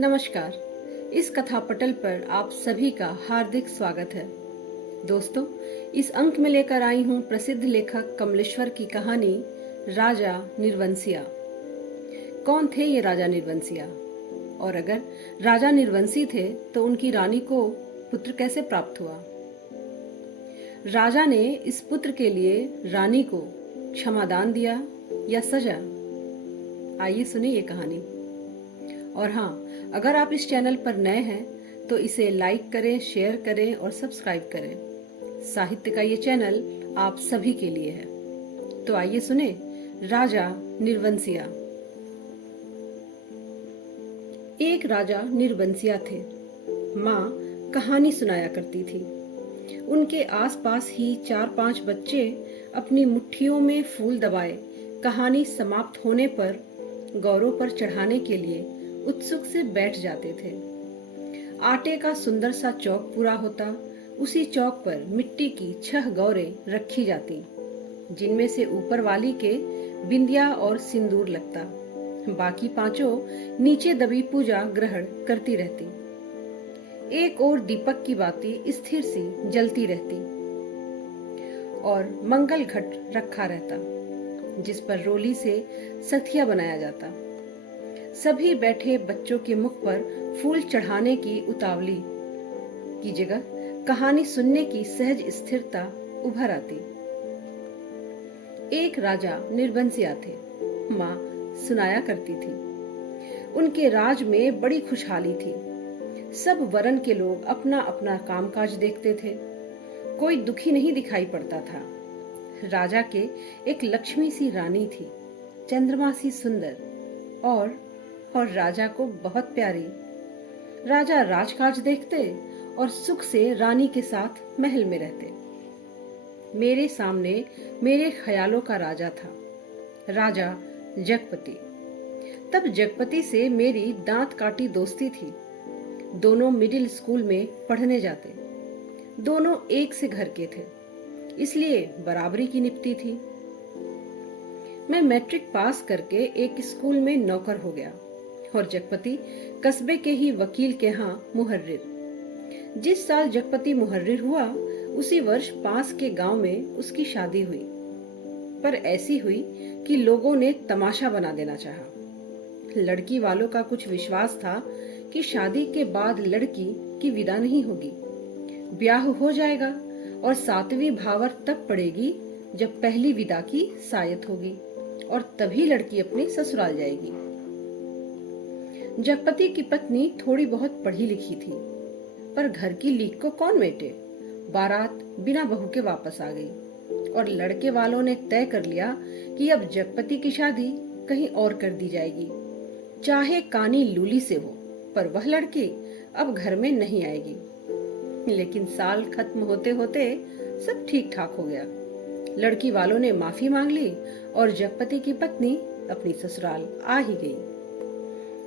नमस्कार। इस कथा पटल पर आप सभी का हार्दिक स्वागत है। दोस्तों, इस अंक में लेकर आई हूँ प्रसिद्ध लेखक कमलेश्वर की कहानी राजा निर्वंशिया। कौन थे ये राजा निर्वंशिया? और अगर राजा निर्वंशी थे तो उनकी रानी को पुत्र कैसे प्राप्त हुआ? राजा ने इस पुत्र के लिए रानी को क्षमादान दिया या सजा? आइए सुनिए ये कहानी। और हाँ, अगर आप इस चैनल पर नए हैं तो इसे लाइक करें, शेयर करें और सब्सक्राइब करें। साहित्य का ये चैनल आप सभी के लिए है। तो आइए सुने राजा निर्वंशिया। एक राजा निर्वंशिया थे। माँ कहानी सुनाया करती थी। उनके आसपास ही 4-5 बच्चे अपनी मुट्ठियों में फूल दबाए कहानी समाप्त होने पर गौरों पर चढ़ाने के लिए उत्सुक से बैठ जाते थे। आटे का सुंदर सा चौक पूरा होता। उसी चौक पर मिट्टी की 6 गौरें रखी जाती, जिनमें से ऊपर वाली के बिंदिया और सिंदूर लगता। बाकी 5 नीचे दबी पूजा ग्रहण करती रहती। एक और दीपक की बाती स्थिर सी जलती रहती और मंगल घट रखा रहता, जिस पर रोली से सथिया बनाया जाता। सभी बैठे बच्चों के मुख पर फूल चढ़ाने की उतावली की जगह कहानी सुनने की सहज स्थिरता उभर आती। एक राजा निर्वंशिया थे। माँ सुनाया करती थी। उनके राज में बड़ी खुशहाली थी। सब वरण के लोग अपना अपना कामकाज देखते थे। कोई दुखी नहीं दिखाई पड़ता था। राजा के एक लक्ष्मी सी रानी थी, चंद्रमा सी सुंदर और राजा को बहुत प्यारी। राजा राजकाज देखते और सुख से रानी के साथ महल में रहते। मेरे सामने मेरे ख्यालों का राजा था, राजा जगपति। तब जगपति से मेरी दांत काटी दोस्ती थी। दोनों मिडिल स्कूल में पढ़ने जाते। दोनों एक से घर के थे, इसलिए बराबरी की निपटी थी। मैं मैट्रिक पास करके एक स्कूल में नौकर हो गया और जगपति कस्बे के ही वकील के यहाँ मुहर्रिर। जिस साल जगपति मुहर्रिर हुआ, उसी वर्ष पास के गांव में उसकी शादी हुई। पर ऐसी हुई कि लोगों ने तमाशा बना देना चाहा। लड़की वालों का कुछ विश्वास था कि शादी के बाद लड़की की विदा नहीं होगी, ब्याह हो जाएगा और 7वीं भावर तब पड़ेगी जब पहली विदा की सायत होगी और तभी लड़की अपने ससुराल जाएगी। जगपति की पत्नी थोड़ी बहुत पढ़ी लिखी थी, पर घर की लीक को कौन मेटे। बारात बिना बहू के वापस आ गई और लड़के वालों ने तय कर लिया कि अब जगपति की शादी कहीं और कर दी जाएगी, चाहे कानी लूली से हो, पर वह लड़की अब घर में नहीं आएगी। लेकिन साल खत्म होते होते सब ठीक ठाक हो गया। लड़की वालों ने माफी मांग ली और जगपति की पत्नी अपनी ससुराल आ ही गई।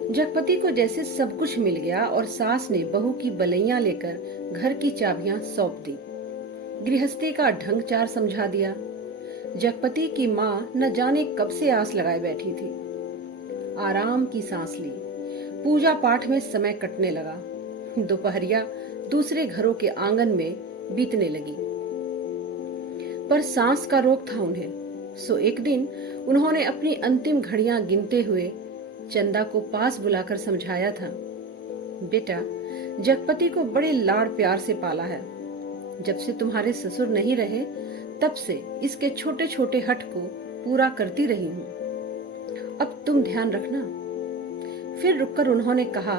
जगपति को जैसे सब कुछ मिल गया और सास ने बहू की बलैया लेकर घर की चाबियां सौंप दी। गृहस्थी का ढंग चार समझा दिया। जगपति की माँ न जाने कब से आस लगाए बैठी थी। आराम की सांस ली। पूजा पाठ में समय कटने लगा। दोपहरिया दूसरे घरों के आंगन में बीतने लगी। पर सांस का रोग था उन्हें। सो एक दिन उन्होंने अपनी अंतिम घड़ियां गिनते हुए चंदा को पास बुलाकर समझाया था, बेटा, जगपति को बड़े लाड़ प्यार से पाला है। जब से तुम्हारे ससुर नहीं रहे, तब से इसके छोटे छोटे हट को पूरा करती रही हूँ। अब तुम ध्यान रखना। फिर रुककर उन्होंने कहा,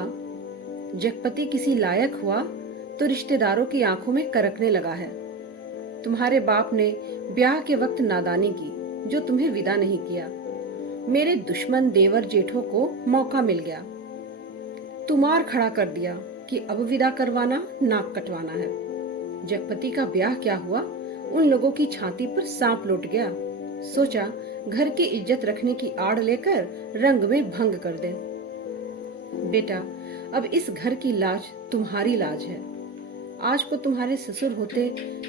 जगपति किसी लायक हुआ तो रिश्तेदारों की आंखों में करकने लगा है। तुम्हारे बाप ने ब्याह के वक्त नादानी की, जो तुम्हें विदा नहीं किया। मेरे दुश्मन देवर जेठों को मौका मिल गया, तुमार खड़ा कर दिया कि अब विदा करवाना नाक कटवाना है। जगपति का ब्याह क्या हुआ, उन लोगों की छाती पर सांप लौट गया। सोचा घर की इज्जत रखने की आड़ लेकर रंग में भंग कर दे। बेटा, अब इस घर की लाज तुम्हारी लाज है। आज को तुम्हारे ससुर होते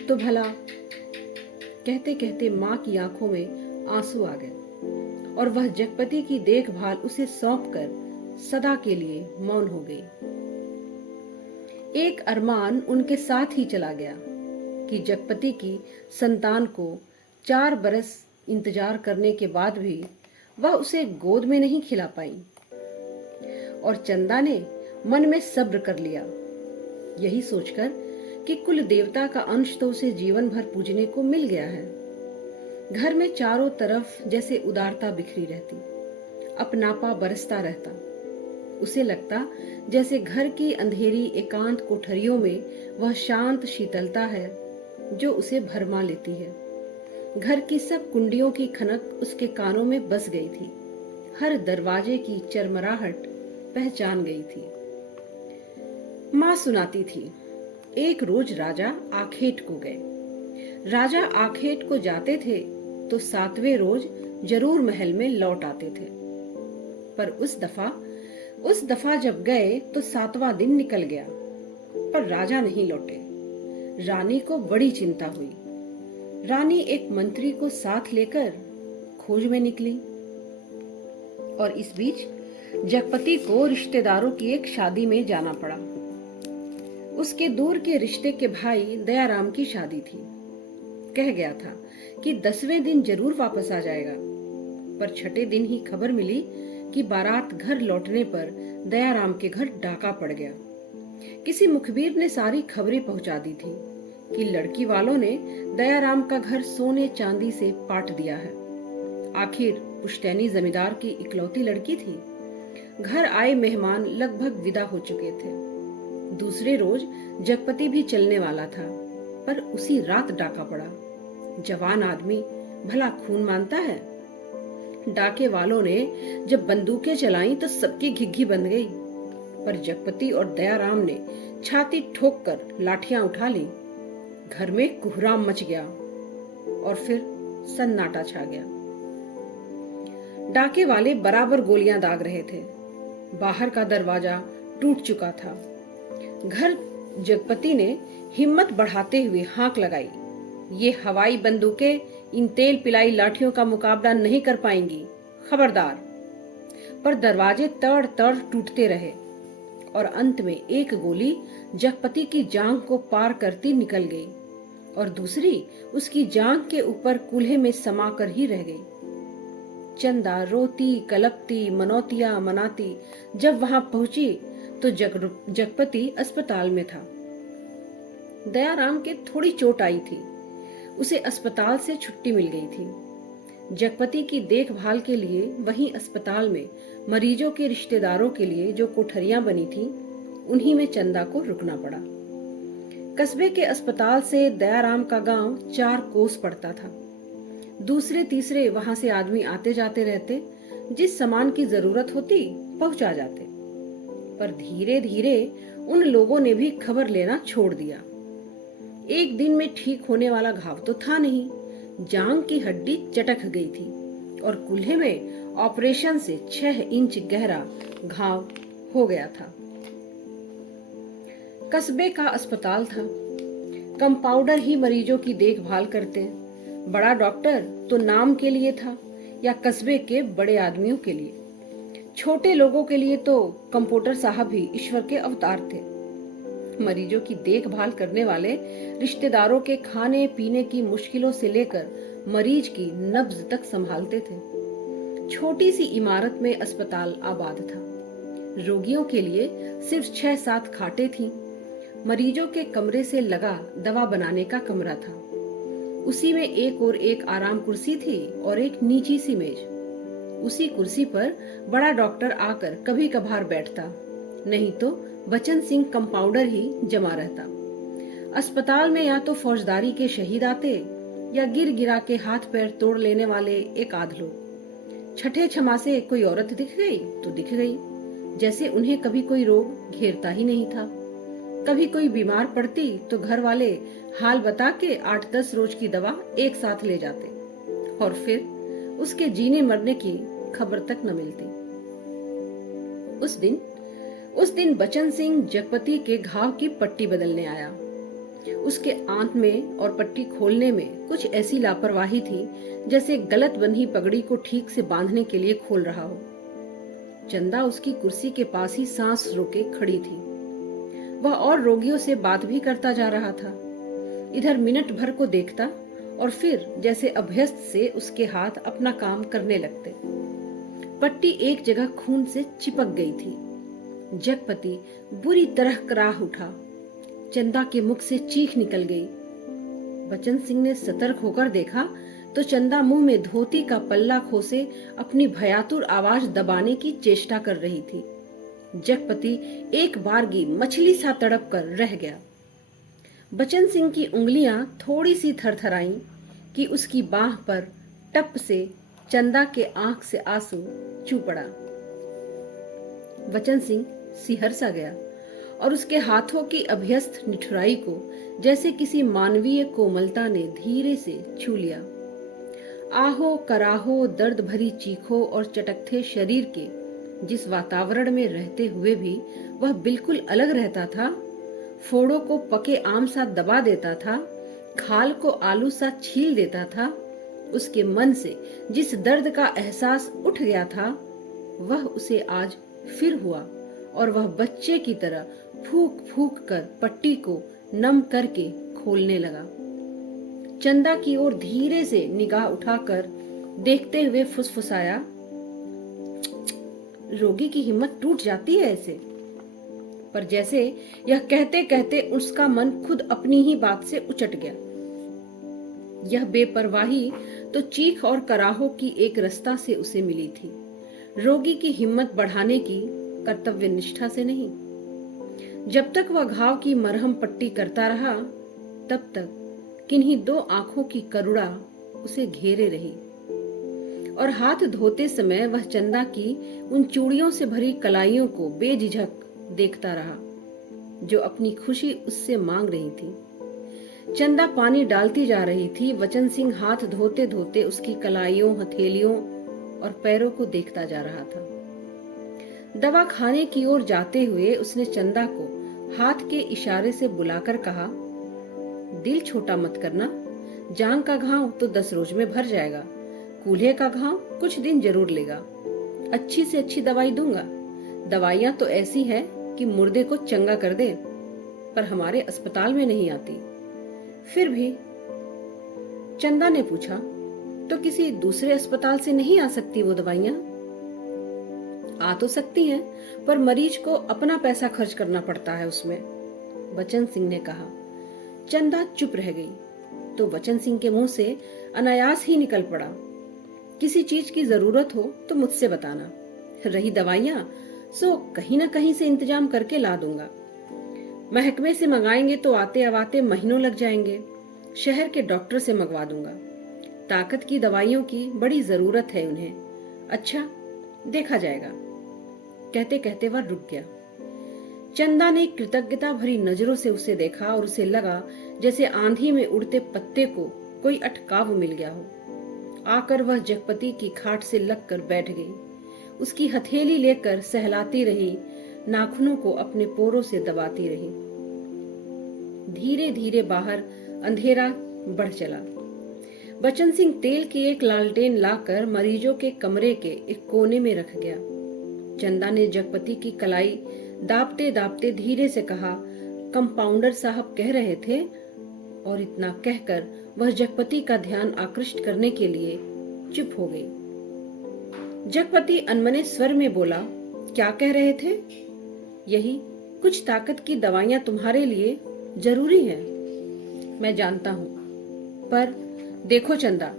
तो भला। कहते कहते माँ की आंखों में आंसू आ गए और वह जगपति की देखभाल उसे सौंपकर सदा के लिए मौन हो गई। एक अरमान उनके साथ ही चला गया कि जगपति की संतान को 4 बरस इंतजार करने के बाद भी वह उसे गोद में नहीं खिला पाई। और चंदा ने मन में सब्र कर लिया, यही सोचकर कि कुल देवता का अंश तो उसे जीवन भर पूजने को मिल गया है। घर में चारों तरफ जैसे उदारता बिखरी रहती, अपनापा बरसता रहता। उसे लगता जैसे घर की अंधेरी एकांत कोठरियों में वह शांत शीतलता है जो उसे भरमा लेती है। घर की सब कुंडियों की खनक उसके कानों में बस गई थी, हर दरवाजे की चरमराहट पहचान गई थी। माँ सुनाती थी, एक रोज राजा आखेट को गए। राजा आखेट को जाते थे तो 7वें रोज जरूर महल में लौट आते थे, पर उस दफा जब गए तो 7वां दिन निकल गया, पर राजा नहीं लौटे। रानी को बड़ी चिंता हुई। रानी एक मंत्री को साथ लेकर खोज में निकली, और इस बीच जगपति को रिश्तेदारों की एक शादी में जाना पड़ा। उसके दूर के रिश्ते के भाई दयाराम की शादी थी। कह गया था कि 10वें दिन जरूर वापस आ जाएगा, पर 6ठे दिन ही खबर मिली कि बारात घर लौटने पर दयाराम के घर डाका पड़ गया। किसी मुखबिर ने सारी खबरें पहुंचा दी थी कि लड़की वालों ने दयाराम का घर सोने चांदी से पाट दिया है। आखिर पुश्तैनी जमींदार की इकलौती लड़की थी। घर आए मेहमान लगभग विदा हो चुके थे। दूसरे रोज जगपति भी चलने वाला था, पर उसी रात डाका पड़ा। जवान आदमी भला खून मानता है। डाके वालों ने जब बंदूकें चलाई तो सबकी घिघी बंध गई, पर जगपति और दयाराम ने छाती ठोक कर लाठियां उठा ली। घर में कोहराम मच गया और फिर सन्नाटा छा गया। डाके वाले बराबर गोलियां दाग रहे थे। बाहर का दरवाजा टूट चुका था। घर जगपति ने हिम्मत बढ़ाते हुए हाक लगाई, ये हवाई बंदूकें इन तेल पिलाई लाठियों का मुकाबला नहीं कर पाएंगी, खबरदार। पर दरवाजे तड़ तड़ टूटते रहे और अंत में एक गोली जगपति की जांघ को पार करती निकल गई और दूसरी उसकी जांघ के ऊपर कूल्हे में समा कर ही रह गई। चंदा रोती कलपती मनौतिया मनाती जब वहां पहुंची तो जगपति अस्पताल में था। दयाराम के थोड़ी चोट आई थी, उसे अस्पताल से छुट्टी मिल गई थी। जगपति की देखभाल के लिए वहीं अस्पताल में मरीजों के रिश्तेदारों के लिए जो कोठरियां बनी थी, उन्हीं में चंदा को रुकना पड़ा। कस्बे के अस्पताल से दयाराम का गांव 4 कोस पड़ता था। दूसरे तीसरे वहां से आदमी आते जाते रहते, जिस सामान की जरूरत होती पहुंचा जाते। पर धीरे धीरे उन लोगों ने भी खबर लेना छोड़ दिया। एक दिन में ठीक होने वाला घाव तो था नहीं, जांघ की हड्डी चटक गई थी और कूल्हे में ऑपरेशन से 6 इंच गहरा घाव हो गया था। कस्बे का अस्पताल था। कंपाउंडर ही मरीजों की देखभाल करते। बड़ा डॉक्टर तो नाम के लिए था या कस्बे के बड़े आदमियों के लिए। छोटे लोगों के लिए तो कंपाउंडर साहब ही ईश्वर के अवतार थे। मरीजों की देखभाल करने वाले रिश्तेदारों के खाने पीने की मुश्किलों से लेकर मरीज की नब्ज तक संभालते थे। छोटी सी इमारत में अस्पताल आबाद था। रोगियों के लिए सिर्फ 6-7 खाटें थीं। मरीजों के कमरे से लगा दवा बनाने का कमरा था। उसी में एक और एक आराम कुर्सी थी और एक नीची सी मेज। उसी कुर्सी पर बड़ा डॉक्टर आकर कभी कभार बैठता, नहीं तो बचन सिंह कंपाउंडर ही जमा रहता। अस्पताल में या तो फौजदारी के शहीद आते या गिर गिरा के हाथ पैर तोड़ लेने वाले एक आध लोग। छठे छमासे कोई औरत दिख गई तो दिख गई, जैसे उन्हें कभी कोई रोग घेरता ही नहीं था। कभी कोई बीमार पड़ती तो घर वाले हाल बता के 8-10 रोज की दवा एक साथ ले जाते और फिर उसके जीने मरने की खबर तक न मिलती। उस दिन बचन सिंह जगपति के घाव की पट्टी बदलने आया। उसके आंत में और पट्टी खोलने में कुछ ऐसी लापरवाही थी जैसे गलत बंधी पगड़ी को ठीक से बांधने के लिए खोल रहा हो। चंदा उसकी कुर्सी के पास ही सांस रोके खड़ी थी। वह और रोगियों से बात भी करता जा रहा था। इधर मिनट भर को देखता और फिर जैसे अभ्यस्त से उसके हाथ अपना काम करने लगते। पट्टी एक जगह खून से चिपक गई थी। जगपति बुरी तरह कराह उठा। चंदा के मुख से चीख निकल गई। बचन सिंह ने सतर्क होकर देखा तो चंदा मुंह में धोती का पल्ला खोसे अपनी भयातुर आवाज दबाने की चेष्टा कर रही थी। जगपति एक बारगी मछली सा तड़प कर रह गया। बचन सिंह की उंगलियां थोड़ी सी थरथराईं कि उसकी बाह पर टप से चंदा के आंख से आंसू चू पड़ा। बचन सिंह सिहर सा गया और उसके हाथों की अभ्यस्त निठुराई को जैसे किसी मानवीय कोमलता ने धीरे से छू लिया। आहो कराहो दर्द भरी चीखों और चटकते शरीर के जिस वातावरण में रहते हुए भी वह बिल्कुल अलग रहता था, फोड़ों को पके आम सा दबा देता था, खाल को आलू सा छील देता था, उसके मन से जिस दर्द का एहसास उठ गया था वह उसे आज फिर हुआ और वह बच्चे की तरह फूक फूक कर पट्टी को नम करके खोलने लगा। चंदा की ओर धीरे से निगाह उठाकर देखते हुए फुसफुसाया, रोगी की हिम्मत टूट जाती है ऐसे। पर जैसे यह कहते कहते उसका मन खुद अपनी ही बात से उचट गया। यह बेपरवाही तो चीख और कराहों की एक रास्ता से उसे मिली थी, रोगी की हिम्मत बढ़ाने की कर्तव्य निष्ठा से नहीं। जब तक वह घाव की मरहम पट्टी करता रहा तब तक किन्हीं दो आंखों की करुणा उसे घेरे रही और हाथ धोते समय वह चंदा की उन चूड़ियों से भरी कलाइयों को बेझिझक देखता रहा जो अपनी खुशी उससे मांग रही थी। चंदा पानी डालती जा रही थी। वचन सिंह हाथ धोते धोते उसकी कलाइयों, हथेलियों और पैरों को देखता जा रहा था। दवा खाने की ओर जाते हुए उसने चंदा को हाथ के इशारे से बुलाकर कहा, दिल छोटा मत करना, जांग का घाव तो 10 रोज में भर जाएगा, कूल्हे का घाव कुछ दिन जरूर लेगा। अच्छी से अच्छी दवाई दूंगा। दवाइयां तो ऐसी है कि मुर्दे को चंगा कर दे, पर हमारे अस्पताल में नहीं आती। फिर भी चंदा ने पूछा, तो किसी दूसरे अस्पताल से नहीं आ सकती वो दवाइयां? आ तो सकती हैं, पर मरीज को अपना पैसा खर्च करना पड़ता है उसमें, बचन सिंह ने कहा। चंदा चुप रह गई तो वचन सिंह के मुंह से अनायास ही निकल पड़ा, किसी चीज की जरूरत हो तो मुझसे बताना, रही दवाइयां सो कहीं ना कहीं से इंतजाम करके ला दूंगा। महकमे से मंगाएंगे तो आते अवाते महीनों लग जाएंगे, शहर के डॉक्टर से मंगवा दूंगा। ताकत की दवाइयों की बड़ी जरूरत है उन्हें। अच्छा, देखा जाएगा। कहते कहते वह रुक गया। चंदा ने कृतज्ञता भरी नजरों से उसे देखा और उसे लगा जैसे आंधी में उड़ते पत्ते को कोई अटकाव मिल गया हो। आकर वह जगपति की खाट से लगकर बैठ गई, उसकी हथेली लेकर सहलाती रही, नाखूनों को अपने पोरों से दबाती रही। धीरे धीरे बाहर अंधेरा बढ़ चला। बचन सिंह तेल की एक लालटेन लाकर मरीजों के कमरे के एक कोने में रख गया। चंदा ने जगपति की कलाई दाबते दाबते धीरे से कहा, कंपाउंडर साहब कह रहे थे, और इतना कहकर वह जगपति का ध्यान आकृष्ट करने के लिए चुप हो गई। जगपति अनमने स्वर में बोला, क्या कह रहे थे? यही, कुछ ताकत की दवाइयां तुम्हारे लिए जरूरी है, मैं जानता हूं, पर देखो चंदा,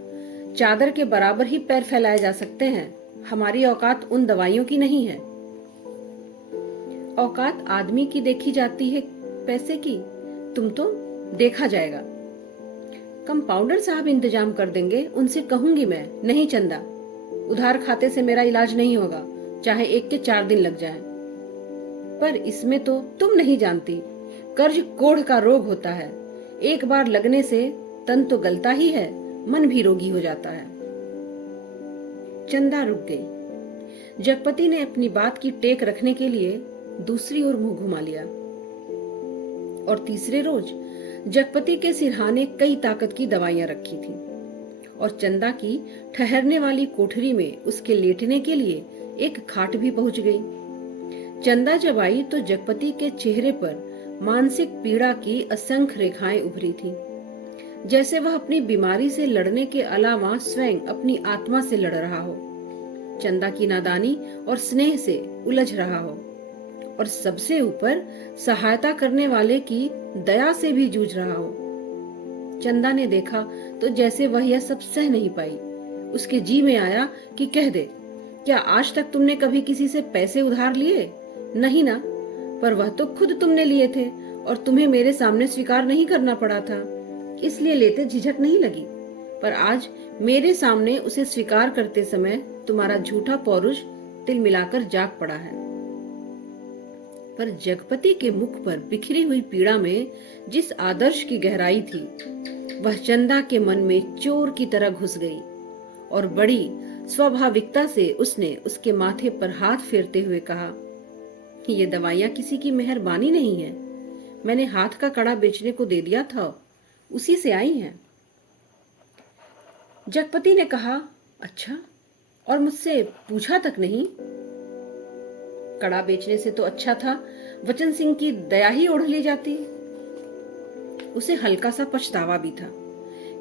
चादर के बराबर ही पैर फैलाए जा सकते हैं। हमारी औकात उन दवाइयों की नहीं है। औकात आदमी की देखी जाती है, पैसे की तुम तो देखा जाएगा। कंपाउंडर साहब इंतजाम कर देंगे, उनसे कहूंगी मैं। नहीं चंदा, उधार खाते से मेरा इलाज नहीं होगा, चाहे 1 के 4 दिन लग जाएं। पर इसमें तो तुम नहीं जानती, कर्ज कोढ़ का रोग होता है। एक बार लगने से तन तो गलता ही है, मन भी रोगी हो जाता है। चंदा रुक गई। जगपति ने अपनी बात की टेक रखने के लिए दूसरी ओर मुंह घुमा लिया और तीसरे रोज जगपति के सिरहाने कई ताकत की दवाइयां रखी थी और चंदा की ठहरने वाली कोठरी में उसके लेटने के लिए एक खाट भी पहुंच गई। चंदा जब आई तो जगपति के चेहरे पर मानसिक पीड़ा की असंख्य रेखाएं उभरी थी, जैसे वह अपनी बीमारी से लड़ने के अलावा स्वयं अपनी आत्मा से लड़ रहा हो, चंदा की नादानी और स्नेह से उलझ रहा हो, और सबसे ऊपर सहायता करने वाले की दया से भी जूझ रहा हो। चंदा ने देखा तो जैसे वह यह सब सह नहीं पाई। उसके जी में आया कि कह दे, क्या आज तक तुमने कभी किसी से पैसे उधार लिए? नहीं ना, पर वह तो खुद तुमने लिए थे और तुम्हें मेरे सामने स्वीकार नहीं करना पड़ा था, इसलिए लेते झिझक नहीं लगी। पर आज मेरे सामने उसे स्वीकार करते समय तुम्हारा झूठा पौरुष तिल मिलाकर जाग पड़ा है। पर जगपति के मुख पर बिखरी हुई पीड़ा में जिस आदर्श की गहराई थी, वह चंदा के मन में चोर की तरह घुस गई और बड़ी स्वाभाविकता से उसने उसके माथे पर हाथ फेरते हुए कहा, ये दवाइयां किसी की मेहरबानी नहीं है, मैंने हाथ का कड़ा बेचने को दे दिया था, उसी से आई हैं। जगपति ने कहा, अच्छा, और मुझसे पूछा तक नहीं? कड़ा बेचने से तो अच्छा था वचन सिंह की दया ही ओढ़ ली जाती। उसे हल्का सा पछतावा भी था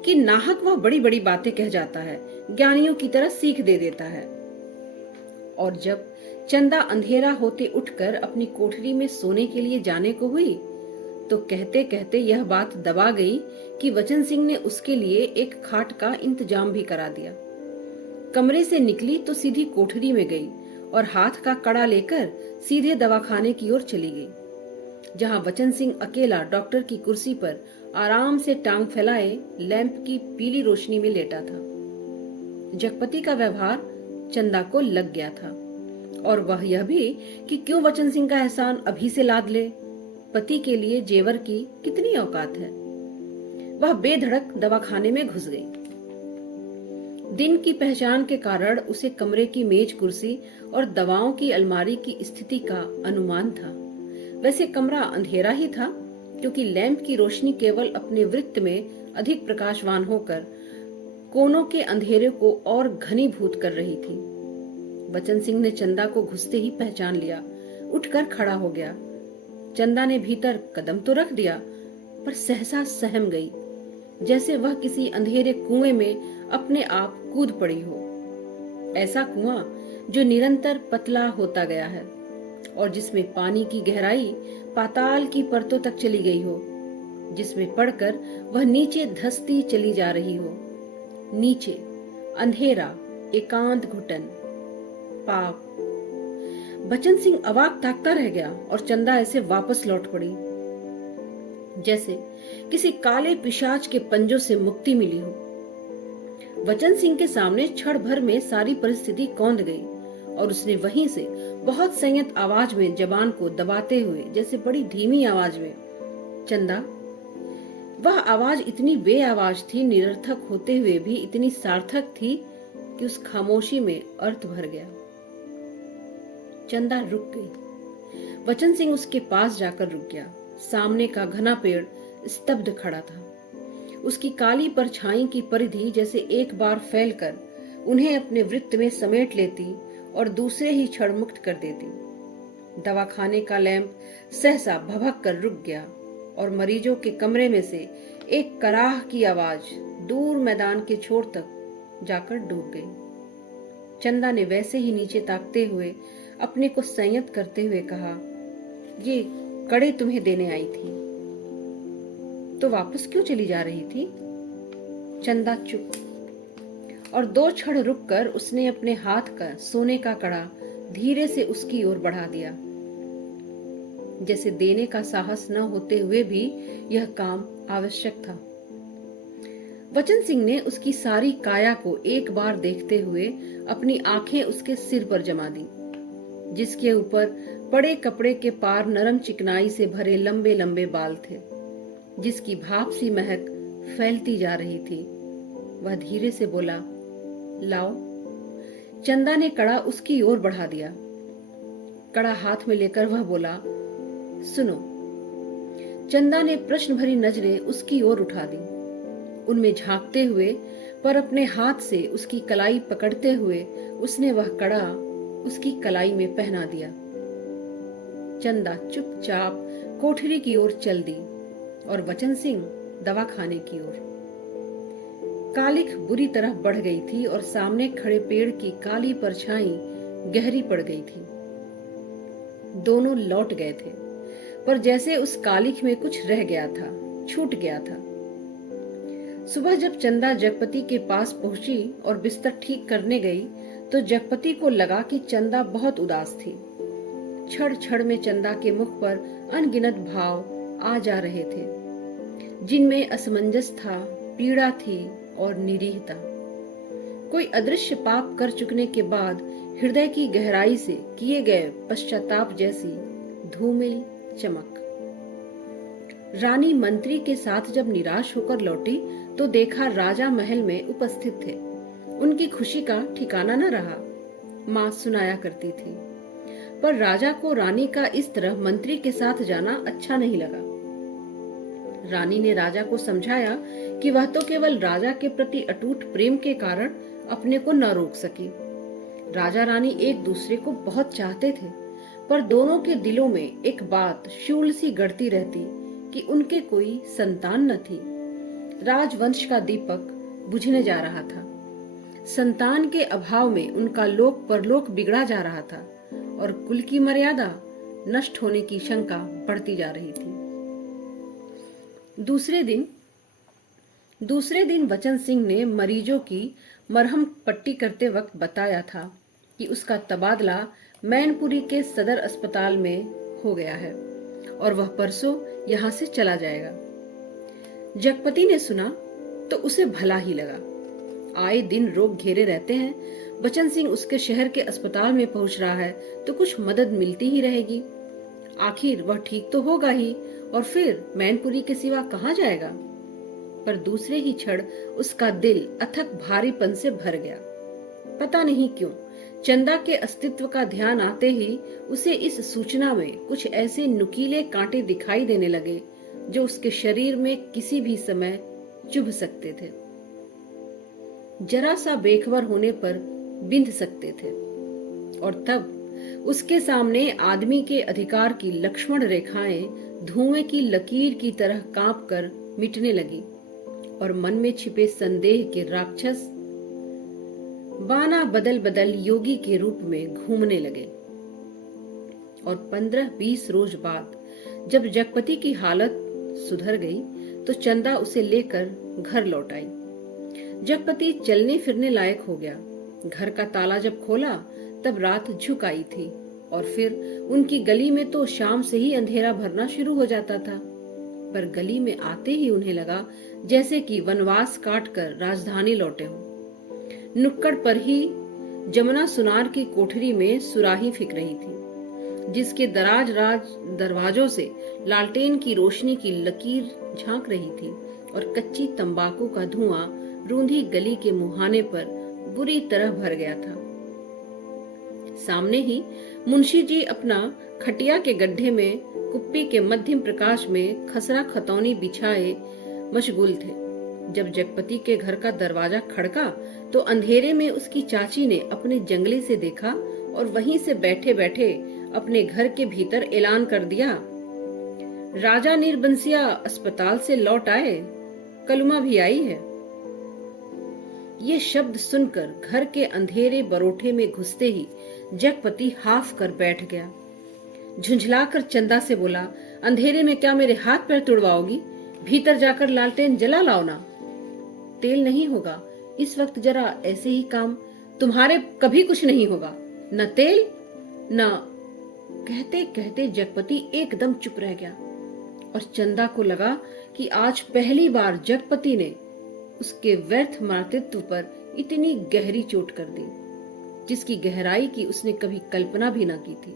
कि नाहक वह बड़ी बड़ी बातें कह जाता है, ज्ञानियों की तरह सीख दे देता है। और जब चंदा अंधेरा होते उठकर अपनी कोठरी में सोने के लिए जाने को हुई तो कहते कहते यह बात दबा गई कि वचन सिंह ने उसके लिए एक खाट का इंतजाम भी करा दिया। कमरे से निकली तो सीधी कोठरी में गई और हाथ का कड़ा लेकर सीधे दवाखाने की ओर चली गई, जहां वचन सिंह अकेला डॉक्टर की कुर्सी पर आराम से टांग फैलाए लैंप की पीली रोशनी में लेटा था। जगपति का व्यवहार चंदा को लग गया था, और वह यह भी कि क्यों वचन सिंह का एहसान अभी से लाद ले। पति के लिए जेवर की कितनी औकात है। वह बेधड़क दवाखाने में घुस गई। दिन की पहचान के कारण उसे कमरे की मेज कुर्सी और दवाओं की अलमारी की स्थिति का अनुमान था। वैसे कमरा अंधेरा ही था, क्योंकि लैंप की रोशनी केवल अपने वृत्त में अधिक प्रकाशवान होकर कोनों के अंधेरे को और घनीभूत कर रही थी। वचन सिंह ने चंदा को घुसते ही पहचान लिया, उठकर खड़ा हो गया। चंदा ने भीतर कदम तो रख दिया, पर सहसा सहम गई, जैसे वह किसी अंधेरे कुएं में अपने आप कूद पड़ी हो। ऐसा कुआं जो निरंतर पतला होता गया है और जिसमें पानी की गहराई पाताल की परतों तक चली गई हो, जिसमें पड़कर वह नीचे धंसती चली जा रही हो। नीचे अंधेरा, एकांत, घुटन, पाप। बचन सिंह अवाक ताकता रह गया और चंदा ऐसे वापस लौट पड़ी, जैसे किसी काले पिशाच के पंजों से मुक्ति मिली हो। वचन सिंह के सामने क्षण भर में सारी परिस्थिति कौंध गई और उसने वहीं से बहुत संयत आवाज में जबान को दबाते हुए, जैसे बड़ी धीमी आवाज में, चंदा। वह आवाज इतनी बेआवाज थी, निरर्थक होते हुए भी इतनी सार्थक थी कि उस खामोशी में अर्थ भर गया। चंदा रुक गई। वचन सिंह उसके पास जाकर रुक गया। सामने का घना पेड़ स्तब्ध खड़ा था। उसकी काली परछाई की परिधि जैसे एक बार फैलकर उन्हें अपने वृत्त में समेट लेती और दूसरे ही क्षण मुक्त कर देती। दवाखाने का लैंप सहसा भभक कर रुक गया और मरीजों के कमरे में से एक कराह की आवाज दूर मैदान के छोर तक जाकर डूब गई। चंदा ने वैसे ही नीचे ताकते हुए अपने को संयत करते हुए कहा, ये कड़े तुम्हें देने आई थी, तो वापस क्यों चली जा रही थी? चंदा चुप, और 2 क्षण रुककर उसने अपने हाथ का सोने का कड़ा धीरे से उसकी ओर बढ़ा दिया, जैसे देने का साहस न होते हुए भी यह काम आवश्यक था। वचन सिंह ने उसकी सारी काया को एक बार देखते हुए अपनी आंखें उसके सिर पर जमा दी, जिसके ऊपर पड़े कपड़े के पार नरम चिकनाई से भरे लंबे लंबे बाल थे, जिसकी भाप सी महक फैलती जा रही थी। वह धीरे से बोला, लाओ। चंदा ने कड़ा उसकी ओर बढ़ा दिया। कड़ा हाथ में लेकर वह बोला, सुनो। चंदा ने प्रश्न भरी नजरें उसकी ओर उठा दी। उनमें झांकते हुए पर अपने हाथ से उसकी कलाई पकड़ते हुए उसने वह कड़ा उसकी कलाई में पहना दिया। चंदा चुपचाप कोठरी की ओर चल दी और वचन सिंह दवा खाने की ओर। कालिख बुरी तरह बढ़ गई थी और सामने खड़े पेड़ की काली परछाई गहरी पड़ गई थी। दोनों लौट गए थे, पर जैसे उस कालिख में कुछ रह गया था, छूट गया था। सुबह जब चंदा जगपति के पास पहुंची और बिस्तर ठीक करने गई, तो जगपति को लगा कि चंदा बहुत उदास थी। क्षण क्षण में चंदा के मुख पर अनगिनत भाव आ जा रहे थे, जिनमें असमंजस था, पीड़ा थी और निरीहता। कोई अदृश्य पाप कर चुकने के बाद हृदय की गहराई से किए गए पश्चाताप जैसी धूमिल चमक। रानी मंत्री के साथ जब निराश होकर लौटी तो देखा राजा महल में उपस्थित थे। उनकी खुशी का ठिकाना न रहा। माँ सुनाया करती थी, पर राजा को रानी का इस तरह मंत्री के साथ जाना अच्छा नहीं लगा। रानी ने राजा को समझाया कि वह तो केवल राजा के प्रति अटूट प्रेम के कारण अपने को न रोक सकी। राजा रानी एक दूसरे को बहुत चाहते थे, पर दोनों के दिलों में एक बात शूल सी गड़ती रहती कि उनके कोई संतान न थी। राजवंश का दीपक बुझने जा रहा था। संतान के अभाव में उनका लोक परलोक बिगड़ा जा रहा था और कुल की मर्यादा नष्ट होने की शंका बढ़ती जा रही थी। दूसरे दिन वचन सिंह ने मरीजों की मरहम पट्टी करते वक्त बताया था कि उसका तबादला मैनपुरी के सदर अस्पताल में हो गया है और वह परसों यहाँ से चला जाएगा। जगपति ने सुना तो उसे भला ही लगा। आए दिन रोग घेरे रहते हैं, बचन सिंह उसके शहर के अस्पताल में पहुंच रहा है तो कुछ मदद मिलती ही रहेगी। आखिर वह ठीक तो होगा ही, और फिर मैनपुरी के सिवा कहाँ जाएगा। पर दूसरे ही क्षण उसका दिल अथक भारीपन से भर गया। पता नहीं क्यों चंदा के अस्तित्व का ध्यान आते ही उसे इस सूचना में कुछ ऐसे नुकीले कांटे दिखाई देने लगे जो उसके शरीर में किसी भी समय चुभ सकते थे, जरा सा बेखबर होने पर बिंध सकते थे। और तब उसके सामने आदमी के अधिकार की लक्ष्मण रेखाएं धुएं की लकीर की तरह कांपकर मिटने लगी और मन में छिपे संदेह के राक्षस बाना बदल बदल योगी के रूप में घूमने लगे। और 15-20 रोज बाद जब जगपति की हालत सुधर गई तो चंदा उसे लेकर घर लौट आई। जगपति चलने फिरने लायक हो गया। घर का ताला जब खोला तब रात झुक आई थी और फिर उनकी गली में तो शाम से ही अंधेरा भरना शुरू हो जाता था। पर गली में आते ही उन्हें लगा जैसे कि वनवास काट कर राजधानी लौटे हों। नुक्कड़ पर ही जमुना सुनार की कोठरी में सुराही फिक रही थी, जिसके दराज दरवाजों से लालटेन की रोशनी की लकीर झांक रही थी और कच्ची तंबाकू का धुआं रूंधी गली के मुहाने पर बुरी तरह भर गया था। सामने ही मुंशी जी अपना खटिया के गड्ढे में कुप्पी के मध्यम प्रकाश में खसरा खतौनी बिछाए मशगूल थे। जब जगपति के घर का दरवाजा खड़का तो अंधेरे में उसकी चाची ने अपने जंगले से देखा और वहीं से बैठे बैठे अपने घर के भीतर ऐलान कर दिया, राजा नीरबंसिया अस्पताल से लौट आए, कलमा भी आई है। ये शब्द सुनकर घर के अंधेरे बरोठे में घुसते ही जगपति हाफ कर बैठ गया। झुंझलाकर चंदा से बोला, अंधेरे में क्या मेरे हाथ पैर तुड़वाओगी? भीतर जाकर लालटेन जला लाओ ना। तेल नहीं होगा इस वक्त, जरा ऐसे ही काम, तुम्हारे कभी कुछ नहीं होगा, न तेल न। कहते कहते जगपति एकदम चुप रह गया और चंदा को लगा कि आज पहली बार जगपति ने उसके व्यर्थ मातृत्व पर इतनी गहरी चोट कर दी, जिसकी गहराई की उसने कभी कल्पना भी न की थी।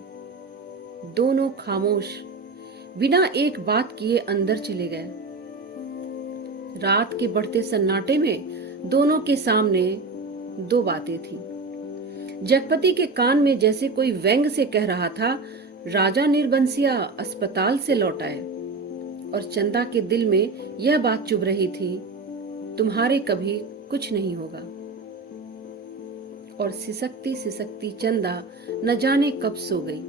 दोनों खामोश बिना एक बात किए अंदर चले गए। रात के बढ़ते सन्नाटे में दोनों के सामने दो बातें थी। जगपति के कान में जैसे कोई व्यंग से कह रहा था, राजा नीरबंसिया अस्पताल से लौट आए, और चंदा के दिल में यह बात चुभ रही थी, तुम्हारे कभी कुछ नहीं होगा। और सिसकती सिसकती चंदा न जाने कब सो गई,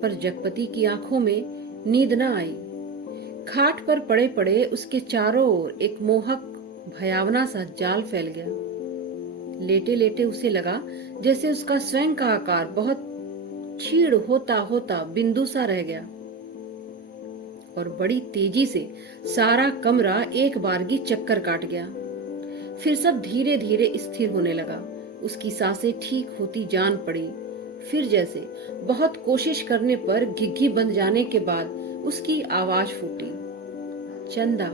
पर जगपति की आंखों में नींद न आई। खाट पर पड़े पड़े उसके चारों ओर एक मोहक भयावना सा जाल फैल गया। लेटे लेटे उसे लगा जैसे उसका स्वयं का आकार बहुत क्षीण होता होता बिंदु सा रह गया और बड़ी तेजी से सारा कमरा एक बारगी चक्कर काट गया। फिर सब धीरे धीरे स्थिर होने लगा। उसकी सांसें ठीक होती जान पड़ी। फिर जैसे बहुत कोशिश करने पर घिघी बंध जाने के बाद उसकी आवाज फूटी, चंदा।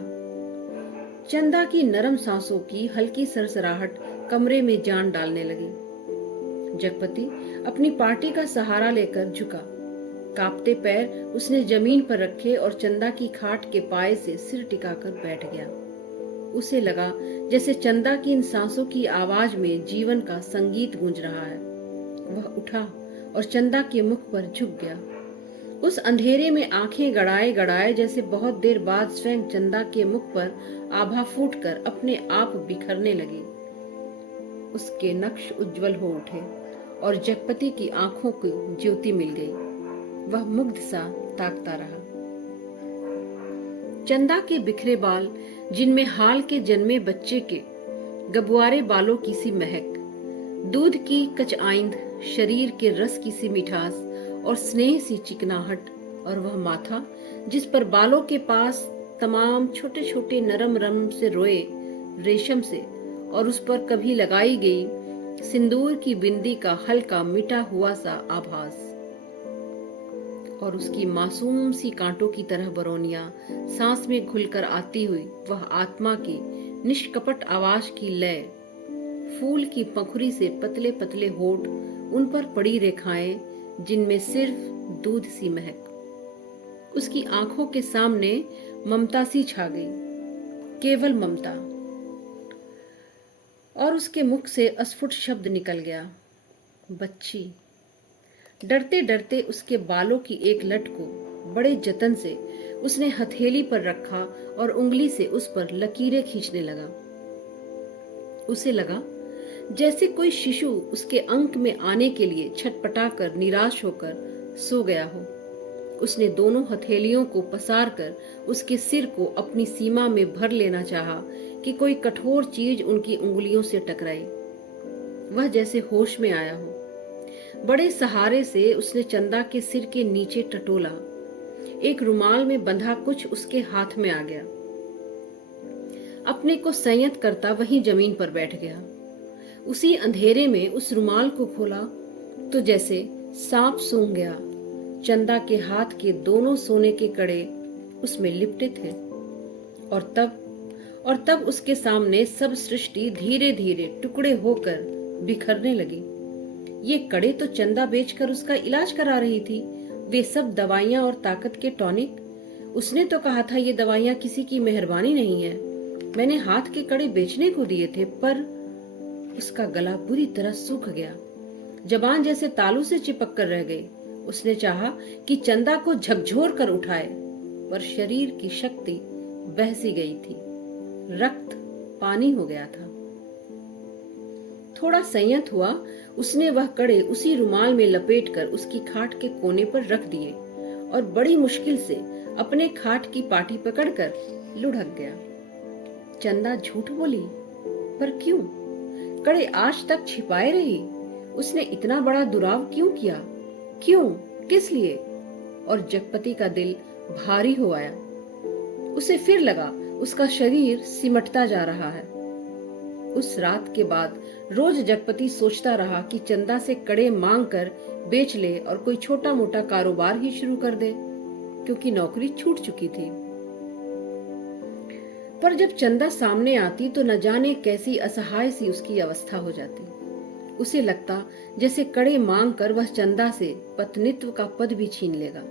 चंदा की नरम सांसों की हल्की सरसराहट कमरे में जान डालने लगी। जगपति अपनी पार्टी का सहारा लेकर झुका। कांपते पैर उसने जमीन पर रखे और चंदा की खाट के पाए से सिर टिकाकर बैठ गया। उसे लगा जैसे चंदा की इन सांसों की आवाज में जीवन का संगीत गूंज रहा है। वह उठा और चंदा के मुख पर झुक गया। उस अंधेरे में आंखें गड़ाए गड़ाए जैसे बहुत देर बाद स्वयं चंदा के मुख पर आभा फूटकर अपने आप बिखरने लगी। उसके नक्श उज्जवल हो उठे और जगपति की आंखों को ज्योति मिल गई। वह मुग्ध सा ताकता रहा। चंदा के बिखरे बाल, जिनमें हाल के जन्मे बच्चे के गबुआरे बालों की सी महक, दूध की कचआइंद, शरीर के रस की सी मिठास और स्नेह सी चिकनाहट, और वह माथा जिस पर बालों के पास तमाम छोटे छोटे नरम रम से रोए रेशम से, और उस पर कभी लगाई गई सिंदूर की बिंदी का हल्का मिटा हुआ सा आभास, और उसकी मासूम सी कांटों की तरह बरौनियां सांस में घुलकर आती हुई वह आत्मा की निष्कपट आवाज की लय, फूल की पंखुड़ी से पतले पतले होठ, उन पर पड़ी रेखाएं जिनमें सिर्फ दूध सी महक। उसकी आंखों के सामने ममता सी छा गई, केवल ममता, और उसके मुख से अस्फुट शब्द निकल गया, बच्ची। डरते डरते उसके बालों की एक लट को बड़े जतन से उसने हथेली पर रखा और उंगली से उस पर लकीरें खींचने लगा। उसे लगा जैसे कोई शिशु उसके अंक में आने के लिए छटपटाकर निराश होकर सो गया हो। उसने दोनों हथेलियों को पसार कर उसके सिर को अपनी सीमा में भर लेना चाहा कि कोई कठोर चीज उनकी उंगलियों से टकराई। वह जैसे होश में आया हो। बड़े सहारे से उसने चंदा के सिर के नीचे टटोला। एक रुमाल में बंधा कुछ उसके हाथ में आ गया। अपने को संयत करता वहीं जमीन पर बैठ गया। उसी अंधेरे में उस रुमाल को खोला तो जैसे सांप सूंघ गया। चंदा के हाथ के दोनों सोने के कड़े उसमें लिपटे थे, और तब उसके सामने सब सृष्टि धीरे धीरे टुकड़े होकर बिखरने लगी। ये कड़े तो चंदा बेचकर उसका इलाज करा रही थी। वे सब दवाइयां और ताकत के टॉनिक। उसने तो कहा था ये दवाइयां किसी की मेहरबानी नहीं है, मैंने हाथ के कड़े बेचने को दिए थे। पर उसका गला बुरी तरह सूख गया, जबान जैसे तालू से चिपक कर रह गई। उसने चाहा कि चंदा को झकझोर कर उठाए, पर शरीर की शक्ति बह सी गई थी। रक्त पानी हो गया था। थोड़ा संयत हुआ, उसने वह कड़े उसी रुमाल में लपेटकर उसकी खाट के कोने पर रख दिए और बड़ी मुश्किल से अपने खाट की पाटी पकड़कर लुढ़क गया। चंदा झूठ बोली, पर क्यों? कड़े आज तक छिपाए रही। उसने इतना बड़ा दुराव क्यों किया? क्यों? किस लिए? और जगपति का दिल भारी हो आया। उसे फिर लगा उसका शरीर सिमटता जा रहा है। उस रात के बाद रोज जगपति सोचता रहा कि चंदा से कड़े मांग कर बेच ले और कोई छोटा मोटा कारोबार ही शुरू कर दे, क्योंकि नौकरी छूट चुकी थी। पर जब चंदा सामने आती तो न जाने कैसी असहाय सी उसकी अवस्था हो जाती। उसे लगता जैसे कड़े मांग कर वह चंदा से पत्नित्व का पद भी छीन लेगा।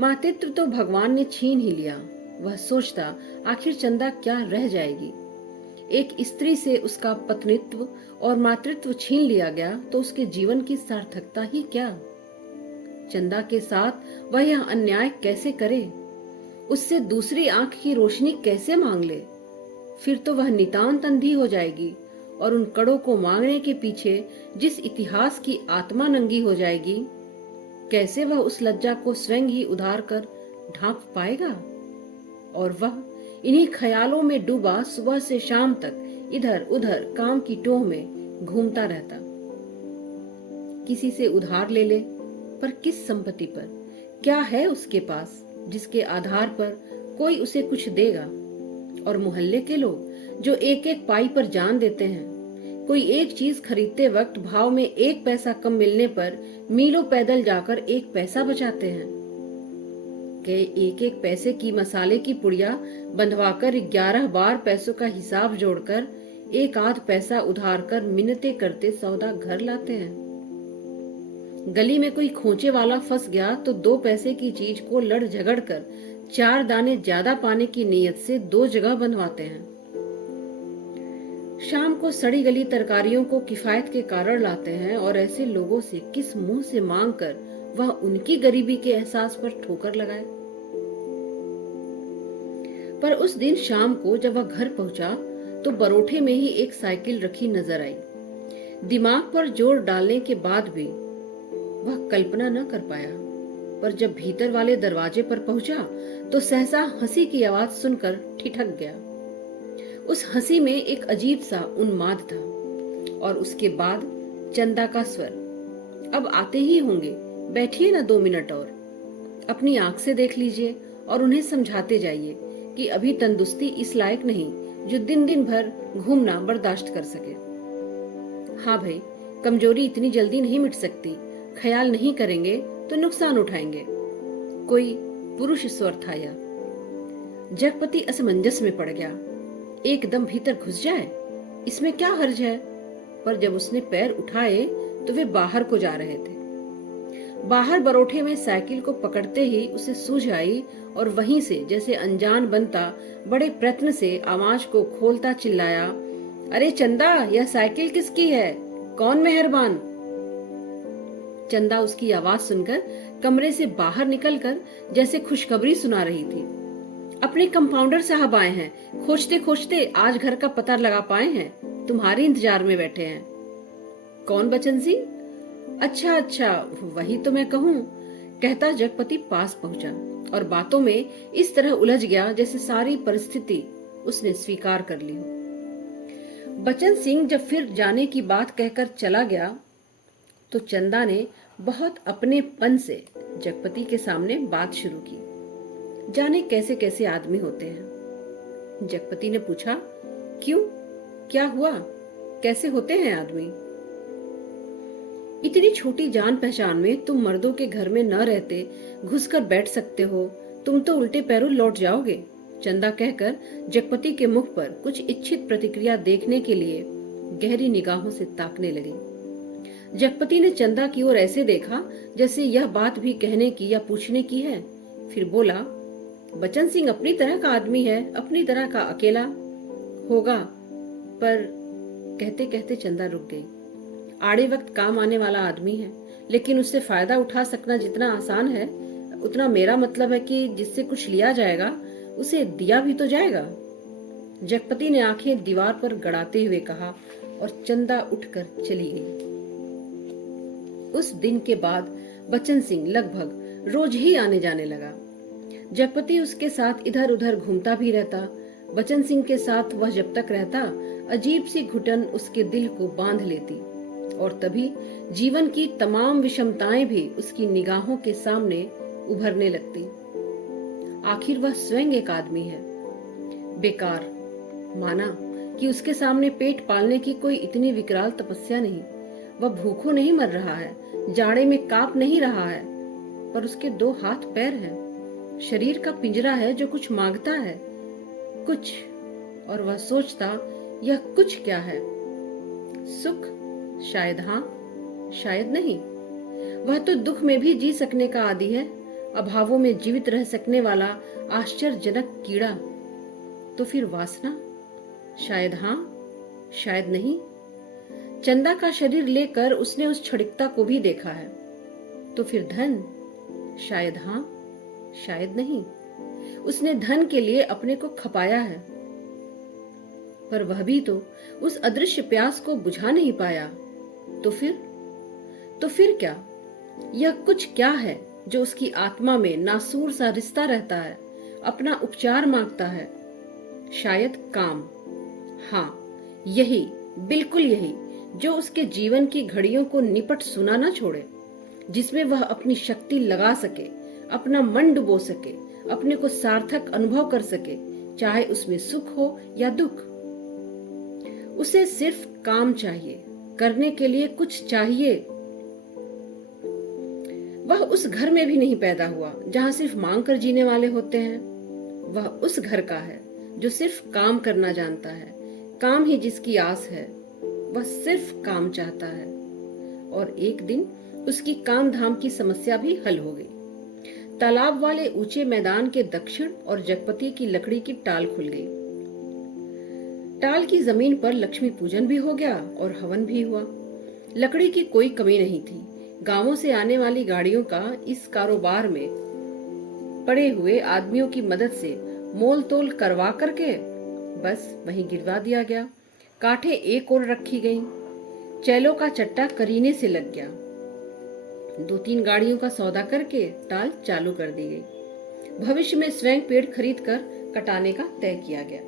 मातृत्व तो भगवान ने छीन ही लिया। वह सोचता आखिर चंदा क्या रह जाएगी। एक स्त्री से उसका पत्नित्व और मातृत्व छीन लिया गया तो उसके जीवन की सार्थकता ही क्या? चंदा के साथ वह यह अन्याय कैसे करे? उससे दूसरी आंख की रोशनी कैसे मांग ले? फिर तो वह नितांत अंधी हो जाएगी और उन कड़ों को मांगने के पीछे जिस इतिहास की आत्मा नंगी हो जाएगी, कैसे वह उस लज्जा को स्वयं ही उधार कर ढांप पाएगा? और वह इन्हीं ख्यालों में डूबा सुबह से शाम तक इधर उधर काम की टोह में घूमता रहता। किसी से उधार ले ले, पर किस संपत्ति पर? क्या है उसके पास जिसके आधार पर कोई उसे कुछ देगा? और मोहल्ले के लोग जो एक एक पाई पर जान देते हैं, कोई एक चीज खरीदते वक्त भाव में 1 पैसा कम मिलने पर मीलों पैदल जाकर 1 पैसा बचाते हैं, के एक एक पैसे की मसाले की पुड़िया बंधवाकर 11 बार पैसों का हिसाब जोड़कर 1 आध पैसा उधार कर मिन्नतें करते सौदा घर लाते हैं। गली में कोई खोचे वाला फंस गया तो 2 पैसे की चीज को लड़ झगड़ कर 4 दाने ज्यादा पाने की नीयत से 2 जगह बंधवाते हैं। शाम को सड़ी गली तरकारियों को किफायत के कारण लाते हैं, और ऐसे लोगों से किस मुंह से मांग कर वह उनकी गरीबी के एहसास पर ठोकर लगाए। पर उस दिन शाम को जब वह घर पहुंचा तो बरोठे में ही एक साइकिल रखी नजर आई। दिमाग पर जोर डालने के बाद भी वह कल्पना न कर पाया, पर जब भीतर वाले दरवाजे पर पहुंचा तो सहसा हंसी की आवाज सुनकर ठिठक गया। उस हंसी में एक अजीब सा उन्माद था, और उसके बाद चंदा का स्वर, अब आते ही होंगे, बैठिए ना 2 मिनट और, अपनी आंख से देख लीजिए और उन्हें समझाते जाइए कि अभी तंदुरुस्ती इस लायक नहीं जो दिन दिन भर घूमना बर्दाश्त कर सके। हाँ भाई, कमजोरी इतनी जल्दी नहीं मिट सकती, ख्याल नहीं करेंगे तो नुकसान उठाएंगे। कोई पुरुष स्वर था यह। जगपति असमंजस में पड़ गया। एकदम भीतर घुस जाए, इसमें क्या हर्ज है? पर जब उसने पैर उठाए तो वे बाहर को जा रहे थे। बाहर बरोठे में साइकिल को पकड़ते ही उसे सूझ आई, और वहीं से जैसे अनजान बनता बड़े प्रयत्न से आवाज को खोलता चिल्लाया, अरे चंदा, यह साइकिल किसकी है? कौन मेहरबान? चंदा उसकी आवाज सुनकर कमरे से बाहर निकलकर जैसे खुशखबरी सुना रही थी। अपने कंपाउंडर साहब आए हैं, खोजते खोजते आज घर का पता लगा पाए हैं, तुम्हारे इंतजार में बैठे हैं। कौन बचन सिंह? अच्छा अच्छा, वही तो मैं कहूँ, कहता जगपति पास पहुंचा और बातों में इस तरह उलझ गया जैसे सारी परिस्थिति उसने स्वीकार कर ली हो। बचन सिंह जब फिर जाने की बात कहकर चला गया तो चंदा ने बहुत अपनेपन से जगपति के सामने बात शुरू की। जाने कैसे कैसे आदमी होते हैं। जगपति ने पूछा, क्यों, क्या हुआ, कैसे होते हैं आदमी? इतनी छोटी जान पहचान में तुम मर्दों के घर में न रहते घुसकर बैठ सकते हो, तुम तो उल्टे पैरों लौट जाओगे, चंदा कहकर जगपति के मुख पर कुछ इच्छित प्रतिक्रिया देखने के लिए गहरी निगाहों से ताकने लगी। जगपति ने चंदा की ओर ऐसे देखा जैसे यह बात भी कहने की या पूछने की है। फिर बोला, बचन सिंह अपनी तरह का आदमी है, अपनी तरह का अकेला होगा, पर कहते कहते चंदा रुक गई। आड़े वक्त काम आने वाला आदमी है, लेकिन उससे फायदा उठा सकना जितना आसान है उतना मेरा मतलब है कि जिससे कुछ लिया जाएगा उसे दिया भी तो जाएगा। जगपति ने आंखें दीवार पर गड़ाते हुए कहा, और चंदा उठकर चली गई। उस दिन के बाद बचन सिंह लगभग रोज ही आने जाने लगा। जगपति उसके साथ इधर उधर घूमता भी रहता। बचन सिंह के साथ वह जब तक रहता, अजीब सी घुटन उसके दिल को बांध लेती, और तभी जीवन की तमाम विषमताएं भी उसकी निगाहों के सामने उभरने लगती। आखिर वह स्वयं एक आदमी है। बेकार माना कि उसके सामने पेट पालने की कोई इतनी विकराल तपस्या नहीं। वह भूखों नहीं मर रहा है, जाड़े में कांप नहीं रहा है, पर उसके 2 हाथ पैर हैं, शरीर का पिंजरा है जो कुछ मांगता है, कुछ। और वह सोचता, यह कुछ क्या है? सुख? शायद हाँ, शायद नहीं। वह तो दुख में भी जी सकने का आदी है, अभावों में जीवित रह सकने वाला आश्चर्यजनक कीड़ा। तो फिर वासना? शायद हाँ, शायद नहीं। चंदा का शरीर लेकर उसने उस क्षणिकता को भी देखा है। तो फिर धन? शायद हाँ, शायद नहीं। उसने धन के लिए अपने को खपाया है। पर वह भी तो उस अदृश्य प्यास को बुझा नहीं पाया। तो फिर क्या? यह कुछ क्या है जो उसकी आत्मा में नासूर सा रिश्ता रहता है, अपना उपचार मांगता है? शायद काम। हाँ, यही, बिल्कुल यही, जो उसके जीवन की घड़ियों को निपट सुना ना छोड़े, जिसमें वह अपनी शक्ति लगा सके, अपना मन डुबो सके, अपने को सार्थक अनुभव कर सके, चाहे उसमें सुख हो या दुख। उसे सिर्फ काम चाहिए, करने के लिए कुछ चाहिए। वह उस घर में भी नहीं पैदा हुआ जहां सिर्फ मांग कर जीने वाले होते हैं। वह उस घर का है जो सिर्फ काम करना जानता है, काम ही जिसकी आस है। वह सिर्फ काम चाहता है। और एक दिन उसकी काम धाम की समस्या भी हल हो गई। तालाब वाले ऊंचे मैदान के दक्षिण और जगपति की लकड़ी की टाल खुल गई। टाल की जमीन पर लक्ष्मी पूजन भी हो गया और हवन भी हुआ। लकड़ी की कोई कमी नहीं थी। गांवों से आने वाली गाड़ियों का इस कारोबार में पड़े हुए आदमियों की मदद से मोल तोल करवा करके बस वहीं गिरवा दिया गया। काठे एक ओर रखी गईं। चैलों का चट्टा करीने से लग गया। 2-3 गाड़ियों का सौदा करके टाल चालू कर दी गई। भविष्य में स्वयं पेड़ खरीद कर कटाने का तय किया गया।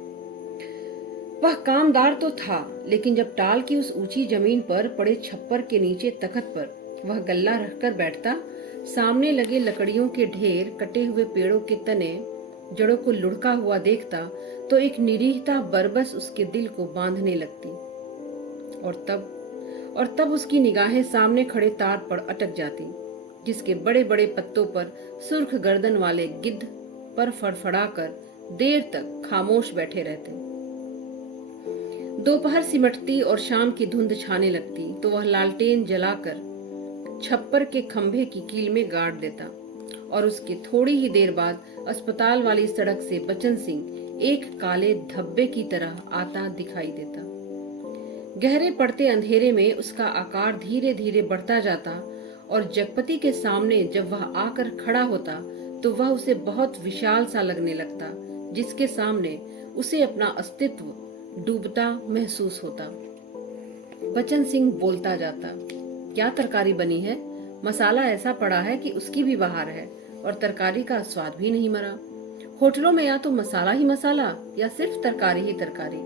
वह कामदार तो था, लेकिन जब टाल की उस ऊंची जमीन पर पड़े छप्पर के नीचे तख्त पर वह गल्ला रखकर बैठता, सामने लगे लकड़ियों के ढेर, कटे हुए पेड़ों के तने, जड़ों को लुढ़का हुआ देखता, तो एक निरीहता बरबस उसके दिल को बांधने लगती। और तब उसकी निगाहें सामने खड़े तार पर अटक जाती, जिसके बड़े बड़े पत्तों पर सुर्ख गर्दन वाले गिद्ध पर फड़फड़ाकर देर तक खामोश बैठे रहते। दोपहर सिमटती और शाम की धुंध छाने लगती तो वह लालटेन जलाकर छप्पर के खंभे की कील में गाड़ देता, और उसके थोड़ी ही देर बाद अस्पताल वाली सड़क से बचन सिंह एक काले धब्बे की तरह आता दिखाई देता। गहरे पड़ते अंधेरे में उसका आकार धीरे धीरे बढ़ता जाता, और जगपति के सामने जब वह आकर खड़ा होता तो वह उसे बहुत विशाल सा लगने लगता, जिसके सामने उसे अपना अस्तित्व डूबता महसूस होता। बचन सिंह बोलता जाता, क्या तरकारी बनी है? मसाला ऐसा पड़ा है कि उसकी भी बहार है, और तरकारी का स्वाद भी नहीं मरा। होटलों में या तो मसाला ही मसाला या सिर्फ तरकारी ही तरकारी।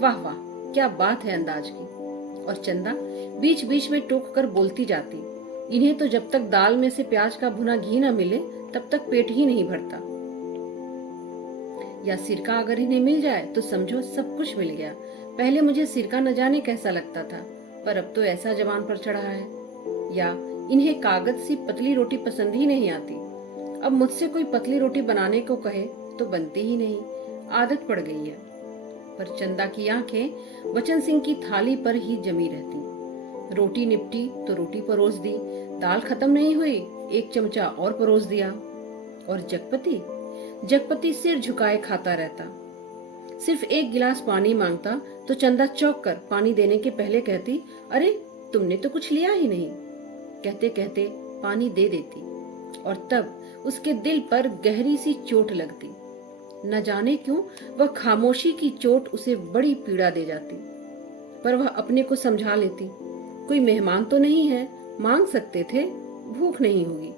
वाह वाह, क्या बात है अंदाज की। और चंदा बीच बीच में टोक कर बोलती जाती, इन्हें तो जब तक दाल में से प्याज का भुना घी न मिले तब तक पेट ही नहीं भरता। या सिरका अगर इन्हें मिल जाए तो समझो सब कुछ मिल गया। पहले मुझे सिरका न जाने कैसा लगता था, पर अब तो ऐसा जबान पर चढ़ा है। या इन्हें कागज सी पतली रोटी पसंद ही नहीं आती। अब मुझसे कोई पतली रोटी बनाने को कहे तो बनती ही नहीं, आदत पड़ गई है। पर चंदा की आंखें बचन सिंह की थाली पर ही जमी रहती। रोटी निपटी तो रोटी परोस दी, दाल खत्म नहीं हुई, एक चमचा और परोस दिया। और जगपति सिर झुकाए खाता रहता। सिर्फ एक गिलास पानी मांगता तो चंदा चौंक कर पानी देने के पहले कहती, अरे तुमने तो कुछ लिया ही नहीं। कहते कहते पानी दे देती, और तब उसके दिल पर गहरी सी चोट लगती। न जाने क्यों वह खामोशी की चोट उसे बड़ी पीड़ा दे जाती, पर वह अपने को समझा लेती, कोई मेहमान तो नहीं है, मांग सकते थे, भूख नहीं होगी।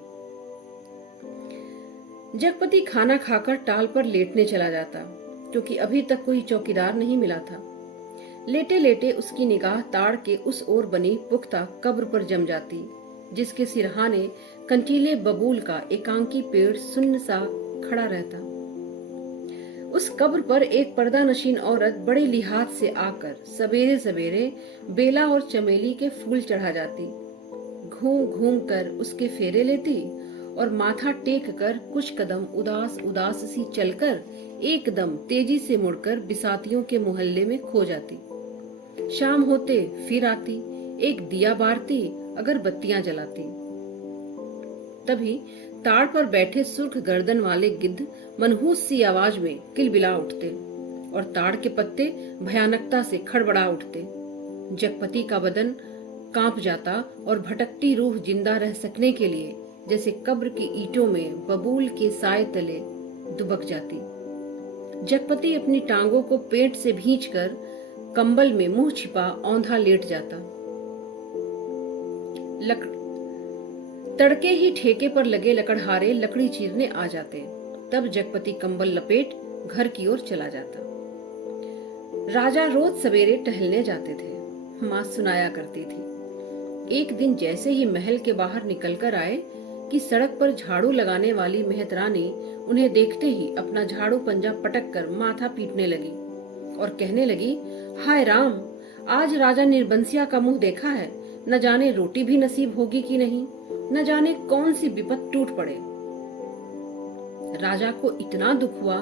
जगपति खाना खाकर टाल पर लेटने चला जाता, क्योंकि अभी तक कोई चौकीदार नहीं मिला था। लेटे लेटे उसकी निगाह ताड़ के उस ओर बनी पुख्ता कब्र पर जम जाती, जिसके सिरहाने कंटीले बबूल का एकांकी पेड़ सुन्न सा खड़ा रहता। उस कब्र पर एक पर्दा नशीन औरत बड़े लिहाज से आकर सवेरे सवेरे बेला और चमेली के फूल चढ़ा जाती, घूम घूम कर उसके फेरे लेती, और माथा टेक कर कुछ कदम उदास उदास सी चलकर एकदम तेजी से मुड़कर बिसातियों के मोहल्ले में खो जाती। शाम होते फिर आती, एक दिया बारती, अगरबत्तियां जलाती। तभी ताड़ पर बैठे सुर्ख गर्दन वाले गिद्ध मनहूस सी आवाज में किलबिला उठते, और ताड़ के पत्ते भयानकता से खड़बड़ा उठते। जगपति का बदन कांप जाता, और भटकती रूह जिंदा रह सकने के लिए जैसे कब्र की ईंटों में बबूल के साए तले दुबक जाती। जगपति अपनी टांगों को पेट से भींचकर कंबल में मुंह छिपा औंधा लेट जाता। तड़के ही ठेके पर लगे लकड़हारे लकड़ी चीरने आ जाते। तब जगपति कंबल लपेट घर की ओर चला जाता। राजा रोज सवेरे टहलने जाते थे। माँ सुनाया करती थी। एक दिन जैसे ही महल के बाहर निकलकर आए कि सड़क पर झाड़ू लगाने वाली मेहतरानी उन्हें देखते ही अपना झाड़ू पंजा पटक कर माथा पीटने लगी और कहने लगी, हाय राम, आज राजा निर्बंसिया का मुंह देखा है। न जाने रोटी भी नसीब होगी कि नहीं, न जाने कौन सी विपत टूट पड़े। राजा को इतना दुख हुआ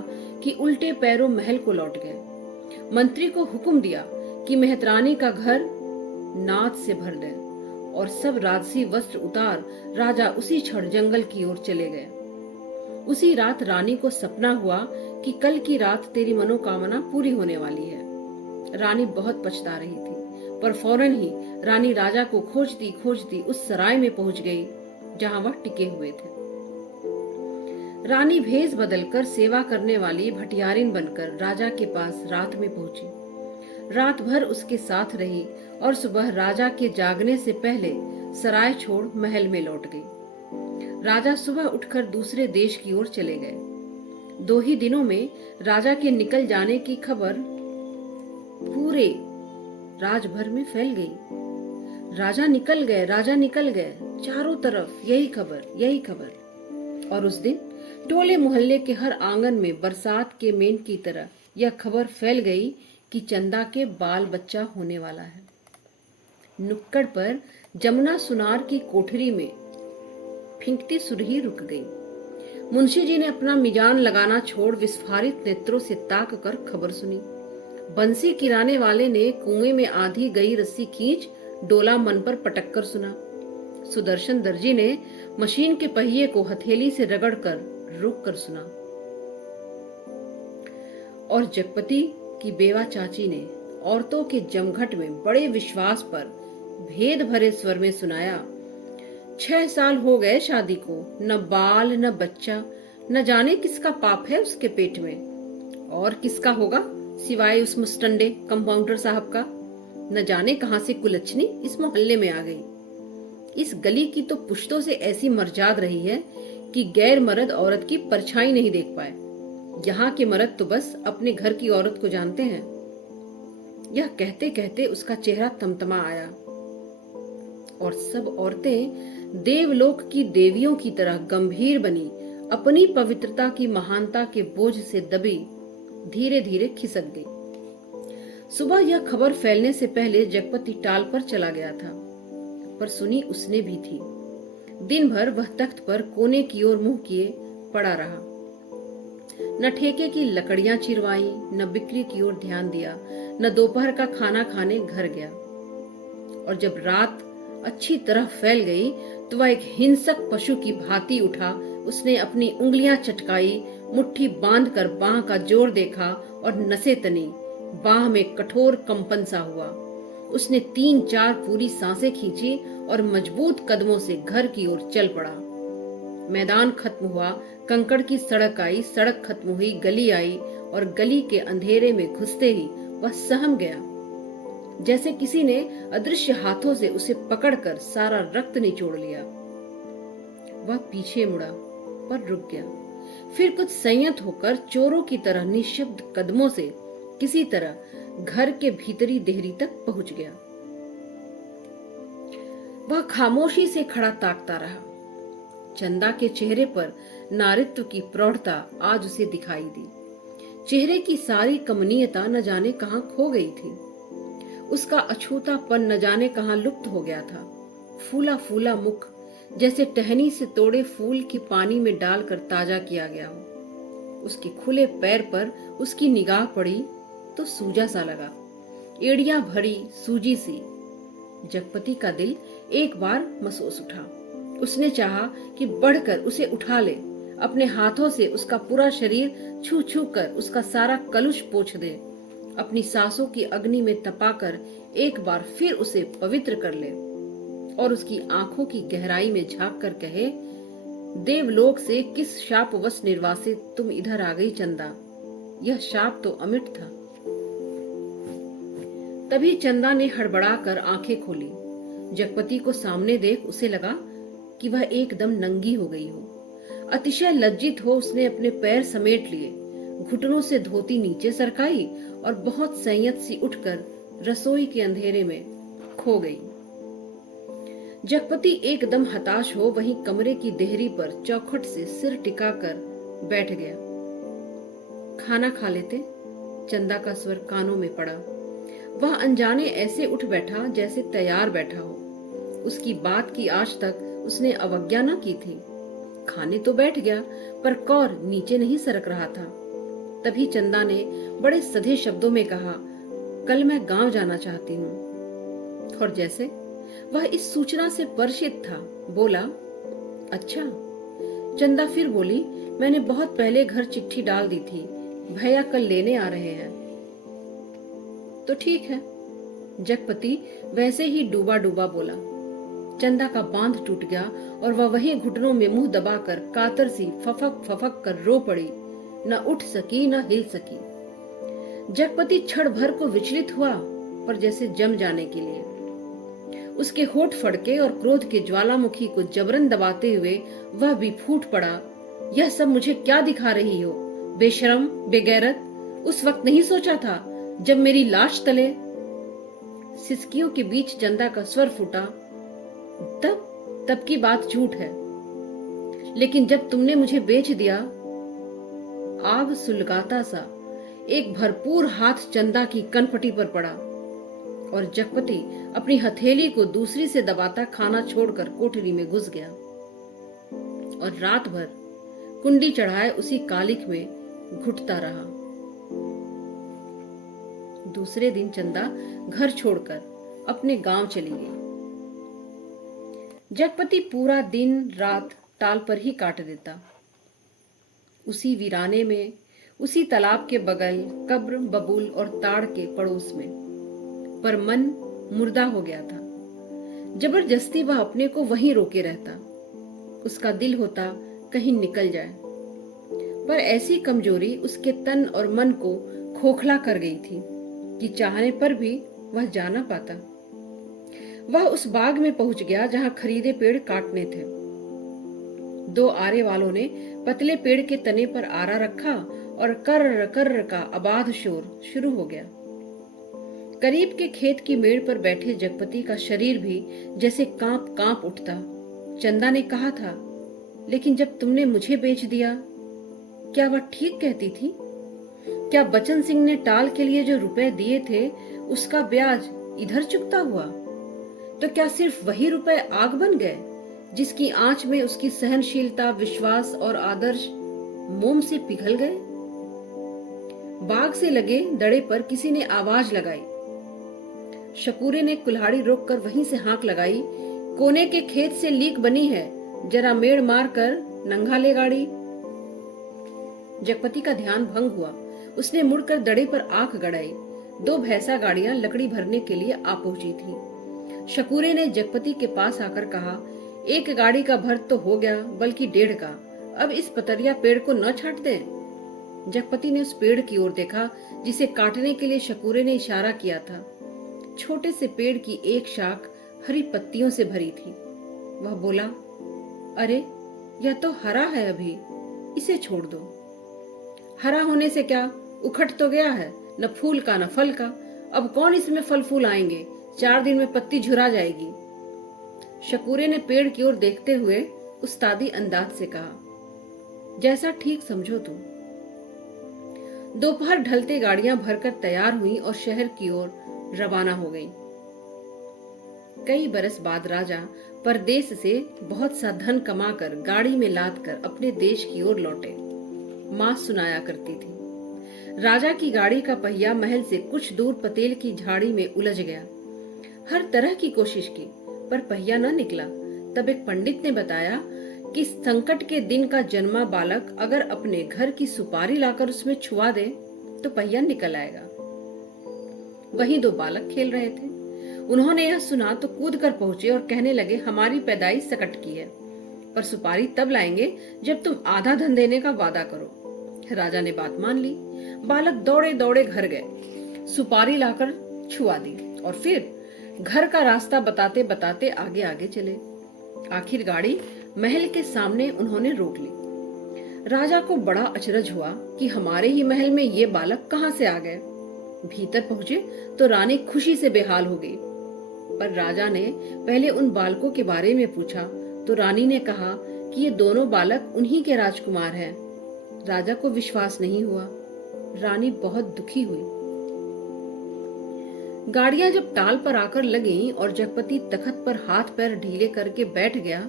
कि उल्टे पैरों महल को लौट गए। मंत्री को हुक्म दिया कि मेहतरानी का घर नाद से भर दे और सब राजसी वस्त्र उतार राजा उसी क्षण जंगल की ओर चले गए। उसी रात रानी को सपना हुआ कि कल की रात तेरी मनोकामना पूरी होने वाली है। रानी बहुत पछता रही थी, पर फौरन ही रानी राजा को खोजती खोजती उस सराय में पहुंच गई जहां वह टिके हुए थे। रानी भेष बदलकर सेवा करने वाली भटियारिन बनकर राजा के पास रात में पहुंची। रात भर उसके साथ रही और सुबह राजा के जागने से पहले सराय छोड़ महल में लौट गई। राजा सुबह उठकर दूसरे देश की ओर चले गए। 2 ही दिनों में राजा के निकल जाने की खबर पूरे राजभर में फैल गई। राजा निकल गए, राजा निकल गए, चारों तरफ यही खबर। और उस दिन टोले मोहल्ले के हर आंगन में बरसात के मेंढ की तरह यह खबर फैल गई कि चंदा के बाल बच्चा होने वाला है। नुक्कड़ पर जमुना सुनार की कोठरी में फिंकती सुरही रुक गई। मुंशी जी ने अपना मिजान लगाना छोड़ विस्फारित नेत्रों से ताक कर खबर सुनी। बंसी किराने वाले ने कुएं में आधी गई रस्सी खींच डोला मन पर पटक कर सुना। सुदर्शन दर्जी ने मशीन के पहिए को हथेली से रगड़कर रोक कर सुना। और जगपति की बेवा चाची ने औरतों के जमघट में बड़े विश्वास पर भेद भरे स्वर में सुनाया, 6 साल हो गए शादी को, न बाल न बच्चा, न जाने किसका पाप है उसके पेट में। और किसका होगा सिवाय उस मुस्टंडे कंपाउंडर साहब का। न जाने कहां से कुलच्छनी इस मोहल्ले में आ गई। इस गली की तो पुश्तों से ऐसी मर्जाद रही है कि गैर मर्द औरत की परछाई नहीं देख पाए। यहाँ के मर्द तो बस अपने घर की औरत को जानते हैं। यह कहते कहते उसका चेहरा तमतमा आया और सब औरतें देवलोक की देवियों की तरह गंभीर बनी अपनी पवित्रता की महानता के बोझ से दबी धीरे धीरे खिसक गई। सुबह यह खबर फैलने से पहले जगपति टाल पर चला गया था, पर सुनी उसने भी थी। दिन भर वह तख्त पर कोने की ओर मुंह किए पड़ा रहा। न ठेके की लकड़ियां चिरवाई, न बिक्री की ओर ध्यान दिया, न दोपहर का खाना खाने घर गया। और जब रात अच्छी तरह फैल गई तो वह एक हिंसक पशु की भांति उठा। उसने अपनी उंगलियां चटकाई, मुट्ठी बांधकर बांह का जोर देखा और नसें तनी। बांह में कठोर कंपन सा हुआ। उसने 3-4 पूरी सांसें खींची और मजबूत कदमों से घर की ओर चल पड़ा। मैदान खत्म हुआ, कंकड़ की सड़क आई, सड़क खत्म हुई, गली आई और गली के अंधेरे में घुसते ही वह सहम गया, जैसे किसी ने अदृश्य हाथों से उसे पकड़कर सारा रक्त निचोड़ लिया। वह पीछे मुड़ा पर रुक गया। फिर कुछ संयत होकर चोरों की तरह निशब्द कदमों से किसी तरह घर के भीतरी देहरी तक पहुंच गया। वह खामोशी से खड़ा ताकता रहा। चंदा के चेहरे पर नारित्व की प्रौढ़ता आज उसे दिखाई दी। चेहरे की सारी कमनीयता न जाने कहां खो गई थी। उसका अछूतापन न जाने कहां लुप्त हो गया था। फूला फूला मुख जैसे टहनी से तोड़े फूल की पानी में डालकर ताजा किया गया हो। उसके खुले पैर पर उसकी निगाह पड़ी तो सूजा सा लगा, एड़ियां भरी सूजी सी। जगपति का दिल एक बार महसूस उठा। उसने चाहा कि बढ़कर उसे उठा ले, अपने हाथों से उसका पूरा शरीर छू छू कर उसका सारा कलुष पोंछ दे, अपनी सांसों की अग्नि में तपाकर एक बार फिर उसे पवित्र कर ले और उसकी आंखों की गहराई में झांक कर कहे, देवलोक से किस शापवश निर्वासित तुम इधर आ गई चंदा। यह शाप तो अमिट था। तभी चंदा ने हड़बड़ाकर आंखें खोली। जगपति को सामने देख उसे लगा कि वह एकदम नंगी हो गई हो। अतिशय लज्जित हो उसने अपने पैर समेट लिए, घुटनों से धोती नीचे सरकाई और बहुत संयत सी उठकर रसोई के अंधेरे में खो गई। जगपति एकदम हताश हो वहीं कमरे की देहरी पर चौखट से सिर टिकाकर बैठ गया। खाना खा लेते, चंदा का स्वर कानों में पड़ा। वह अनजाने ऐसे उठ बैठा जैसे तैयार बैठा हो। उसकी बात की आज तक उसने अवज्ञा न की थी। खाने तो बैठ गया, पर कौर नीचे नहीं सरक रहा था। तभी चंदा ने बड़े सधे शब्दों में कहा, कल मैं गांव जाना चाहती हूँ। और जैसे वह इस सूचना से परिचित था, बोला, अच्छा। चंदा फिर बोली, मैंने बहुत पहले घर चिट्ठी डाल दी थी, भैया कल लेने आ रहे हैं। तो ठीक है। जगपति वैसे ही डूबा डूबा बोला। चंदा का बांध टूट गया और वह वहीं घुटनों में मुंह दबाकर कातर सी फफक फफक कर रो पड़ी। न उठ सकी न हिल सकी। जगपति क्षण भर को विचलित हुआ, पर जैसे जम जाने के लिए। उसके होठ फड़के और क्रोध के ज्वालामुखी को जबरन दबाते हुए वह भी फूट पड़ा, यह सब मुझे क्या दिखा रही हो, बेशरम, बेगैरत। उस वक्त नहीं सोचा था जब मेरी लाश तले। सिसकियों के बीच चंदा का स्वर फूटा, तब की बात झूठ है, लेकिन जब तुमने मुझे बेच दिया। आग सुलगाता सा एक भरपूर हाथ चंदा की कनपटी पर पड़ा और जगपति अपनी हथेली को दूसरी से दबाता खाना छोड़कर कोठरी में घुस गया और रात भर कुंडी चढ़ाए उसी कालिख में घुटता रहा। दूसरे दिन चंदा घर छोड़कर अपने गांव चली गई। जगपति पूरा दिन रात टाल पर ही काट देता। उसी वीराने में, उसी तालाब के बगल, कब्र, बबूल और ताड़ के पड़ोस में। पर मन मुर्दा हो गया था। जबरदस्ती वह अपने को वहीं रोके रहता। उसका दिल होता कहीं निकल जाए, पर ऐसी कमजोरी उसके तन और मन को खोखला कर गई थी कि चाहने पर भी वह जा न पाता। वह उस बाग में पहुंच गया जहां खरीदे पेड़ काटने थे। दो आरे वालों ने पतले पेड़ के तने पर आरा रखा और कर्र कर्र का अबाध शोर शुरू हो गया। करीब के खेत की मेड़ पर बैठे जगपति का शरीर भी जैसे कांप कांप उठता। चंदा ने कहा था, लेकिन जब तुमने मुझे बेच दिया, क्या वह ठीक कहती थी? क्या बचन सिंह ने टाल के लिए जो रुपए दिए थे उसका ब्याज इधर चुकता हुआ? तो क्या सिर्फ वही रुपए आग बन गए जिसकी आंच में उसकी सहनशीलता, विश्वास और आदर्श मोम से पिघल गए? बाग से लगे दड़े पर किसी ने आवाज लगाई। शकूरे ने कुल्हाड़ी रोककर वहीं से हाँक लगाई, कोने के खेत से लीक बनी है, जरा मेड़ मार कर नंगा ले गाड़ी। जगपति का ध्यान भंग हुआ। उसने मुड़कर दड़े पर आंख गड़ाई। दो भैंसा गाड़ियां लकड़ी भरने के लिए आ पहुंची थी। शकूरे ने जगपति के पास आकर कहा, एक गाड़ी का भर तो हो गया, बल्कि 1.5 का। अब इस पतरिया पेड़ को न छाट दें। जगपति ने उस पेड़ की ओर देखा जिसे काटने के लिए शकूरे ने इशारा किया था। छोटे से पेड़ की एक शाख हरी पत्तियों से भरी थी। वह बोला, अरे यह तो हरा है, अभी इसे छोड़ दो। हरा होने से क्या, उखड़ तो गया है, न फूल का न फल का। अब कौन इसमें फल फूल आएंगे? 4 दिन में पत्ती झुरा जाएगी। शकूरे ने पेड़ की ओर देखते हुए उस्तादी अंदाज से कहा, जैसा ठीक समझो तुम। दोपहर ढलते गाड़ियां भरकर तैयार हुई और शहर की ओर रवाना हो गईं। कई बरस बाद राजा परदेश से बहुत सा धन कमाकर गाड़ी में लादकर अपने देश की ओर लौटे। मां सुनाया करती थी, राजा की गाड़ी का पहिया महल से कुछ दूर पतेल की झाड़ी में उलझ गया। हर तरह की कोशिश की, पर पहिया न निकला। तब एक पंडित ने बताया कि संकट के दिन का जन्मा बालक अगर अपने घर की सुपारी लाकर उसमें छुआ दे तो पहिया निकल आएगा। वहीं 2 बालक खेल रहे थे। उन्होंने यह सुना तो कूद कर पहुंचे और कहने लगे, हमारी पैदाइश सकट की है, पर सुपारी तब लाएंगे जब तुम आधा धन देने का वादा करो। राजा ने बात मान ली। बालक दौड़े दौड़े घर गए, सुपारी लाकर छुआ दी और फिर घर का रास्ता बताते बताते आगे आगे चले। आखिर गाड़ी महल के सामने उन्होंने रोक ली। राजा को बड़ा अचरज हुआ कि हमारे ही महल में ये बालक कहाँ से आ गए। भीतर पहुंचे तो रानी खुशी से बेहाल हो गई। पर राजा ने पहले उन बालकों के बारे में पूछा तो रानी ने कहा कि ये दोनों बालक उन्हीं के राजकुमार हैं। राजा को विश्वास नहीं हुआ। रानी बहुत दुखी हुई। गाड़ियां जब टाल पर आकर लगीं और जगपति तखत पर हाथ पैर ढीले करके बैठ गया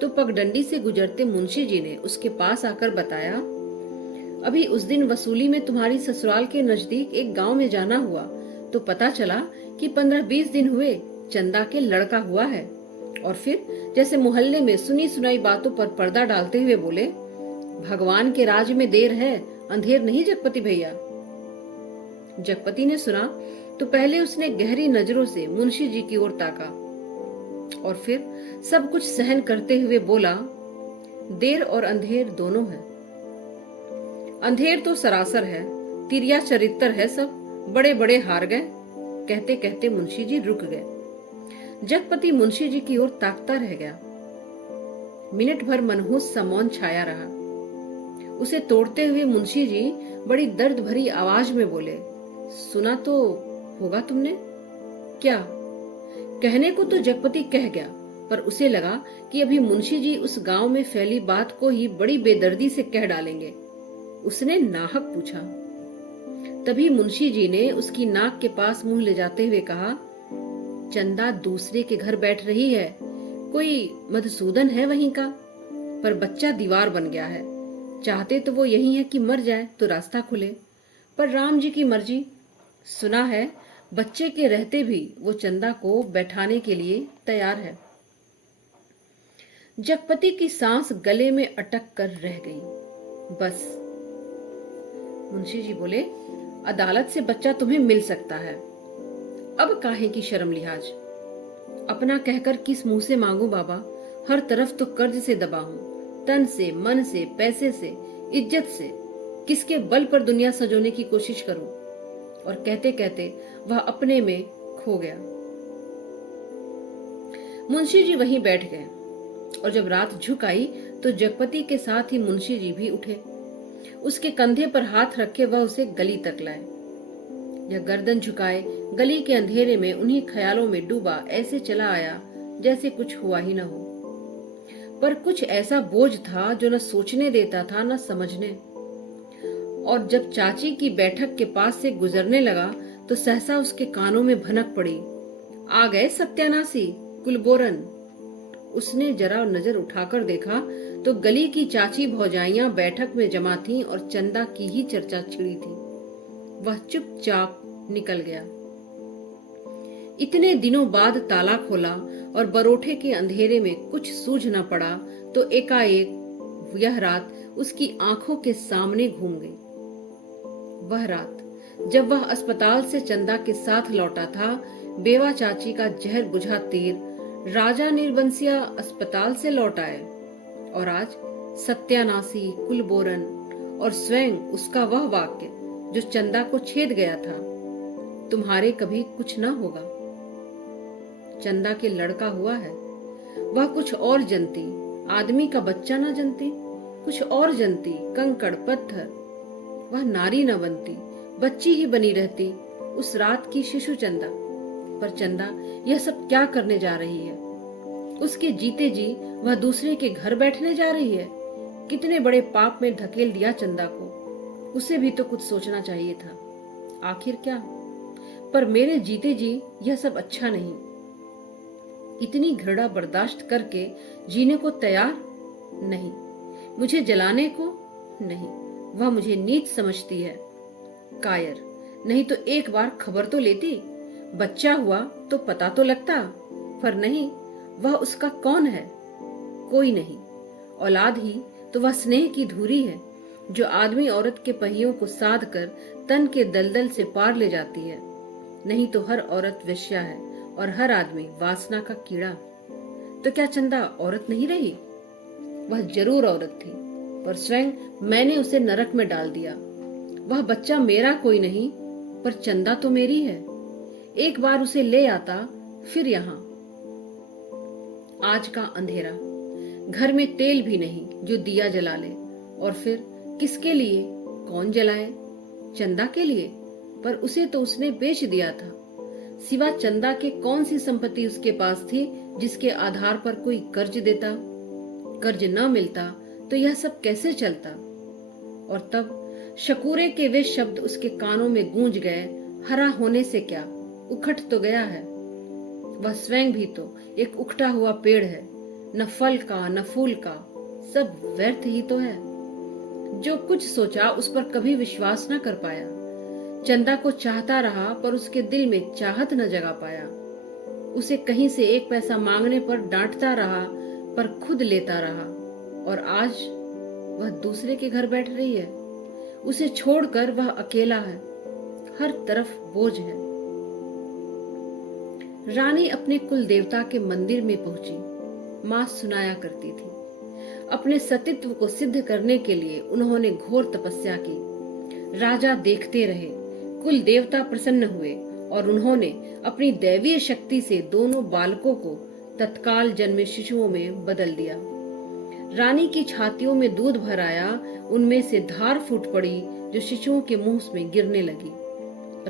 तो पगडंडी से गुजरते मुंशी जी ने उसके पास आकर बताया, अभी उस दिन वसूली में तुम्हारी ससुराल के नजदीक एक गांव में जाना हुआ तो पता चला कि 15-20 दिन हुए चंदा के लड़का हुआ है। और फिर जैसे मोहल्ले में सुनी सुनाई बातों पर पर्दा डालते हुए बोले, भगवान के राज में देर है, अंधेर नहीं जगपति भैया। जगपति ने सुना तो पहले उसने गहरी नजरों से मुंशी जी की ओर ताका और फिर सब कुछ सहन करते हुए बोला, देर और अंधेर दोनों है। अंधेर तो सरासर है, तिरिया चरित्र है, सब बड़े बड़े हार गए। कहते कहते मुंशी जी रुक गए। जगपति मुंशी जी की ओर ताकता रह गया। मिनट भर मनहूस सा मौन छाया रहा। उसे तोड़ते हुए मुंशी जी बड़ी दर्द भरी आवाज में बोले, सुना तो होगा तुमने? क्या? कहने को तो जगपति कह गया, पर उसे लगा कि अभी मुंशी जी उस गांव में फैली बात को ही बड़ी बेदर्दी से कह डालेंगे। उसने नाहक पूछा। तभी मुंशी जी ने उसकी नाक के पास मुंह ले जाते हुए कहा, चंदा दूसरे के घर बैठ रही है, कोई मधुसूदन है वहीं का, पर बच्चा दीवार बन गया है। चाहते तो वो यही है कि मर जाए तो रास्ता खुले, पर राम जी की मर्जी। सुना है बच्चे के रहते भी वो चंदा को बैठाने के लिए तैयार है। जगपति की सांस गले में अटक कर रह गई। बस। मुंशी जी बोले, अदालत से बच्चा तुम्हें मिल सकता है, अब काहे की शर्म लिहाज। अपना कहकर किस मुंह से मांगू बाबा, हर तरफ तो कर्ज से दबा हूं, तन से, मन से, पैसे से, इज्जत से। किसके बल पर दुनिया सजोने की कोशिश करूं? और कहते कहते वह अपने में खो गया। मुंशी जी वहीं बैठ गए और जब रात झुक आई तो जगपति के साथ ही मुंशी जी भी उठे। उसके कंधे पर हाथ रखे वह उसे गली तक लाए। यह गर्दन झुकाए गली के अंधेरे में उन्हीं ख्यालों में डूबा ऐसे चला आया जैसे कुछ हुआ ही न हो। पर कुछ ऐसा बोझ था जो न सोचने देता था न समझने। और जब चाची की बैठक के पास से गुजरने लगा तो सहसा उसके कानों में भनक पड़ी, आ गए सत्यानाशी कुलबोरन। उसने जरा नजर उठाकर देखा तो गली की चाची भौजाइयां बैठक में जमा थीं और चंदा की ही चर्चा छिड़ी थी। वह चुपचाप निकल गया। इतने दिनों बाद ताला खोला और बरोठे के अंधेरे में कुछ सूझ न पड़ा तो एकाएक यह रात उसकी आंखों के सामने घूम गई। वह रात जब वह अस्पताल से चंदा के साथ लौटा था, बेवा चाची का जहर बुझा तीर राजा निर्बंसिया अस्पताल से लौट आए और आज सत्यानाशी कुलबोरन और स्वयं उसका वह वाक्य जो चंदा को छेद गया था, तुम्हारे कभी कुछ न होगा। चंदा के लड़का हुआ है, वह कुछ और जनती, आदमी का बच्चा न जनती, कुछ और जनती, कंकड़ पत्थर। वह नारी न बनती, बच्ची ही बनी रहती, उस रात की शिशु चंदा। पर चंदा यह सब क्या करने जा रही है? उसके जीते जी वह दूसरे के घर बैठने जा रही है। कितने बड़े पाप में धकेल दिया चंदा को। उसे भी तो कुछ सोचना चाहिए था। आखिर क्या? पर मेरे जीते जी यह सब अच्छा नहीं। इतनी घृणा बर्दाश्त करके जीने को तैयार नहीं, मुझे जलाने को नहीं। वह मुझे नीच समझती है, कायर। नहीं तो एक बार खबर तो लेती, बच्चा हुआ तो पता तो लगता। पर नहीं, वह उसका कौन है? कोई नहीं। औलाद ही तो वह स्नेह की धुरी है जो आदमी औरत के पहियों को साध कर तन के दलदल से पार ले जाती है। नहीं तो हर औरत वेश्या है और हर आदमी वासना का कीड़ा। तो क्या चंदा औरत नहीं रही? वह जरूर औरत थी, पर स्वयं मैंने उसे नरक में डाल दिया। वह बच्चा मेरा कोई नहीं, पर चंदा तो मेरी है। एक बार उसे ले आता, फिर यहाँ। आज का अंधेरा, घर में तेल भी नहीं जो दिया जला ले। और फिर किसके लिए? कौन जलाए? चंदा के लिए? पर उसे तो उसने बेच दिया था। सिवा चंदा के कौन सी संपत्ति उसके पास थी जिसके आधार पर कोई कर्ज देता? कर्ज न मिलता तो यह सब कैसे चलता? और तब शकूरे के वे शब्द उसके कानों में गूंज गए, हरा होने से क्या, उखट तो गया है। वह स्वयं भी तो एक उखटा हुआ पेड़ है, न फल का न फूल का, सब व्यर्थ ही तो है। जो कुछ सोचा उस पर कभी विश्वास न कर पाया। चंदा को चाहता रहा पर उसके दिल में चाहत न जगा पाया। उसे कहीं से एक पैसा मांगने पर डांटता रहा पर खुद लेता रहा। और आज वह दूसरे के घर बैठ रही है। उसे छोड़कर वह अकेला है, हर तरफ बोझ है। रानी अपने कुल देवता के मंदिर में पहुंची। मां सुनाया करती थी। अपने सतीत्व को सिद्ध करने के लिए उन्होंने घोर तपस्या की। राजा देखते रहे, कुल देवता प्रसन्न हुए और उन्होंने अपनी दैवीय शक्ति से दोनों बालकों को तत्काल जन्मे शिशुओं में बदल दिया। रानी की छातियों में दूध भर आया, उनमें से धार फूट पड़ी जो शिशुओं के मुंह में गिरने लगी।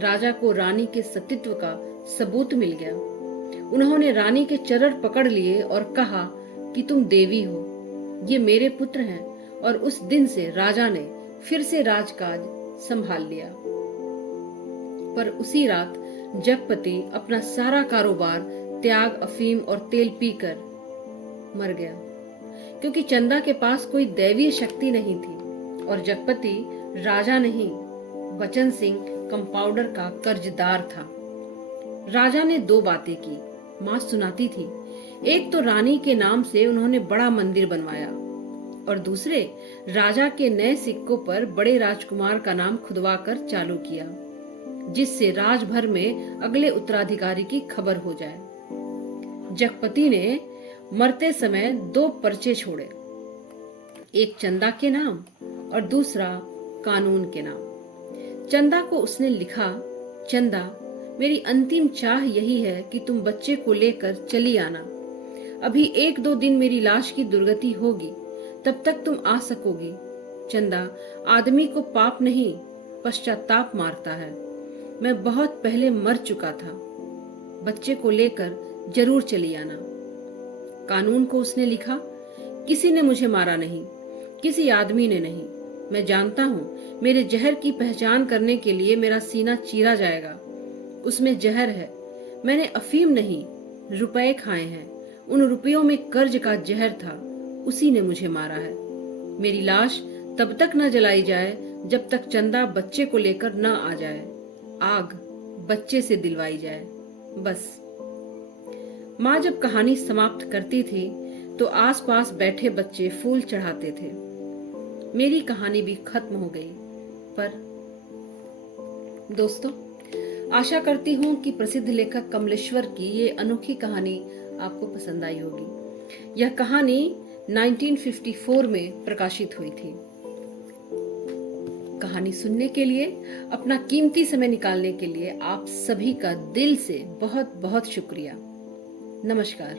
राजा को रानी के सतीत्व का सबूत मिल गया। उन्होंने रानी के चरण पकड़ लिए और कहा कि तुम देवी हो, ये मेरे पुत्र हैं। और उस दिन से राजा ने फिर से राजकाज संभाल लिया। पर उसी रात जगपति अपना सारा कारोबार त्याग, अफीम और तेल पीकर मर गया, क्योंकि चंदा के पास कोई दैवीय शक्ति नहीं थी और जगपति राजा नहीं, बचन सिंह कंपाउंडर का कर्जदार था। राजा ने दो बातें की, मां सुनाती थी। एक तो रानी के नाम से उन्होंने बड़ा मंदिर बनवाया और दूसरे राजा के नए सिक्कों पर बड़े राजकुमार का नाम खुदवा कर चालू किया, जिससे राजभर में अगले उत्तराधिकारी की खबर हो जाए। जगपति ने मरते समय दो पर्चे छोड़े, एक चंदा के नाम और दूसरा कानून के नाम। चंदा को उसने लिखा, चंदा, मेरी अंतिम चाह यही है कि तुम बच्चे को लेकर चली आना। अभी 1-2 दिन मेरी लाश की दुर्गति होगी, तब तक तुम आ सकोगी। चंदा, आदमी को पाप नहीं पश्चाताप मारता है। मैं बहुत पहले मर चुका था। बच्चे को लेकर जरूर चली आना। कानून को उसने लिखा, किसी ने मुझे मारा नहीं, किसी आदमी ने नहीं। मैं जानता हूँ मेरे जहर की पहचान करने के लिए मेरा सीना चीरा जाएगा। उसमें जहर है। मैंने अफीम नहीं, रुपए खाए हैं। उन रुपयों में कर्ज का जहर था, उसी ने मुझे मारा है। मेरी लाश तब तक न जलाई जाए जब तक चंदा बच्चे को लेकर न आ जाए। आग बच्चे से दिलवाई जाए, बस। माँ जब कहानी समाप्त करती थी तो आसपास बैठे बच्चे फूल चढ़ाते थे। मेरी कहानी भी खत्म हो गई। पर दोस्तों, आशा करती हूँ कि प्रसिद्ध लेखक कमलेश्वर की ये अनोखी कहानी आपको पसंद आई होगी। यह कहानी 1954 में प्रकाशित हुई थी। कहानी सुनने के लिए, अपना कीमती समय निकालने के लिए आप सभी का दिल से बहुत बहुत शुक्रिया। नमस्कार।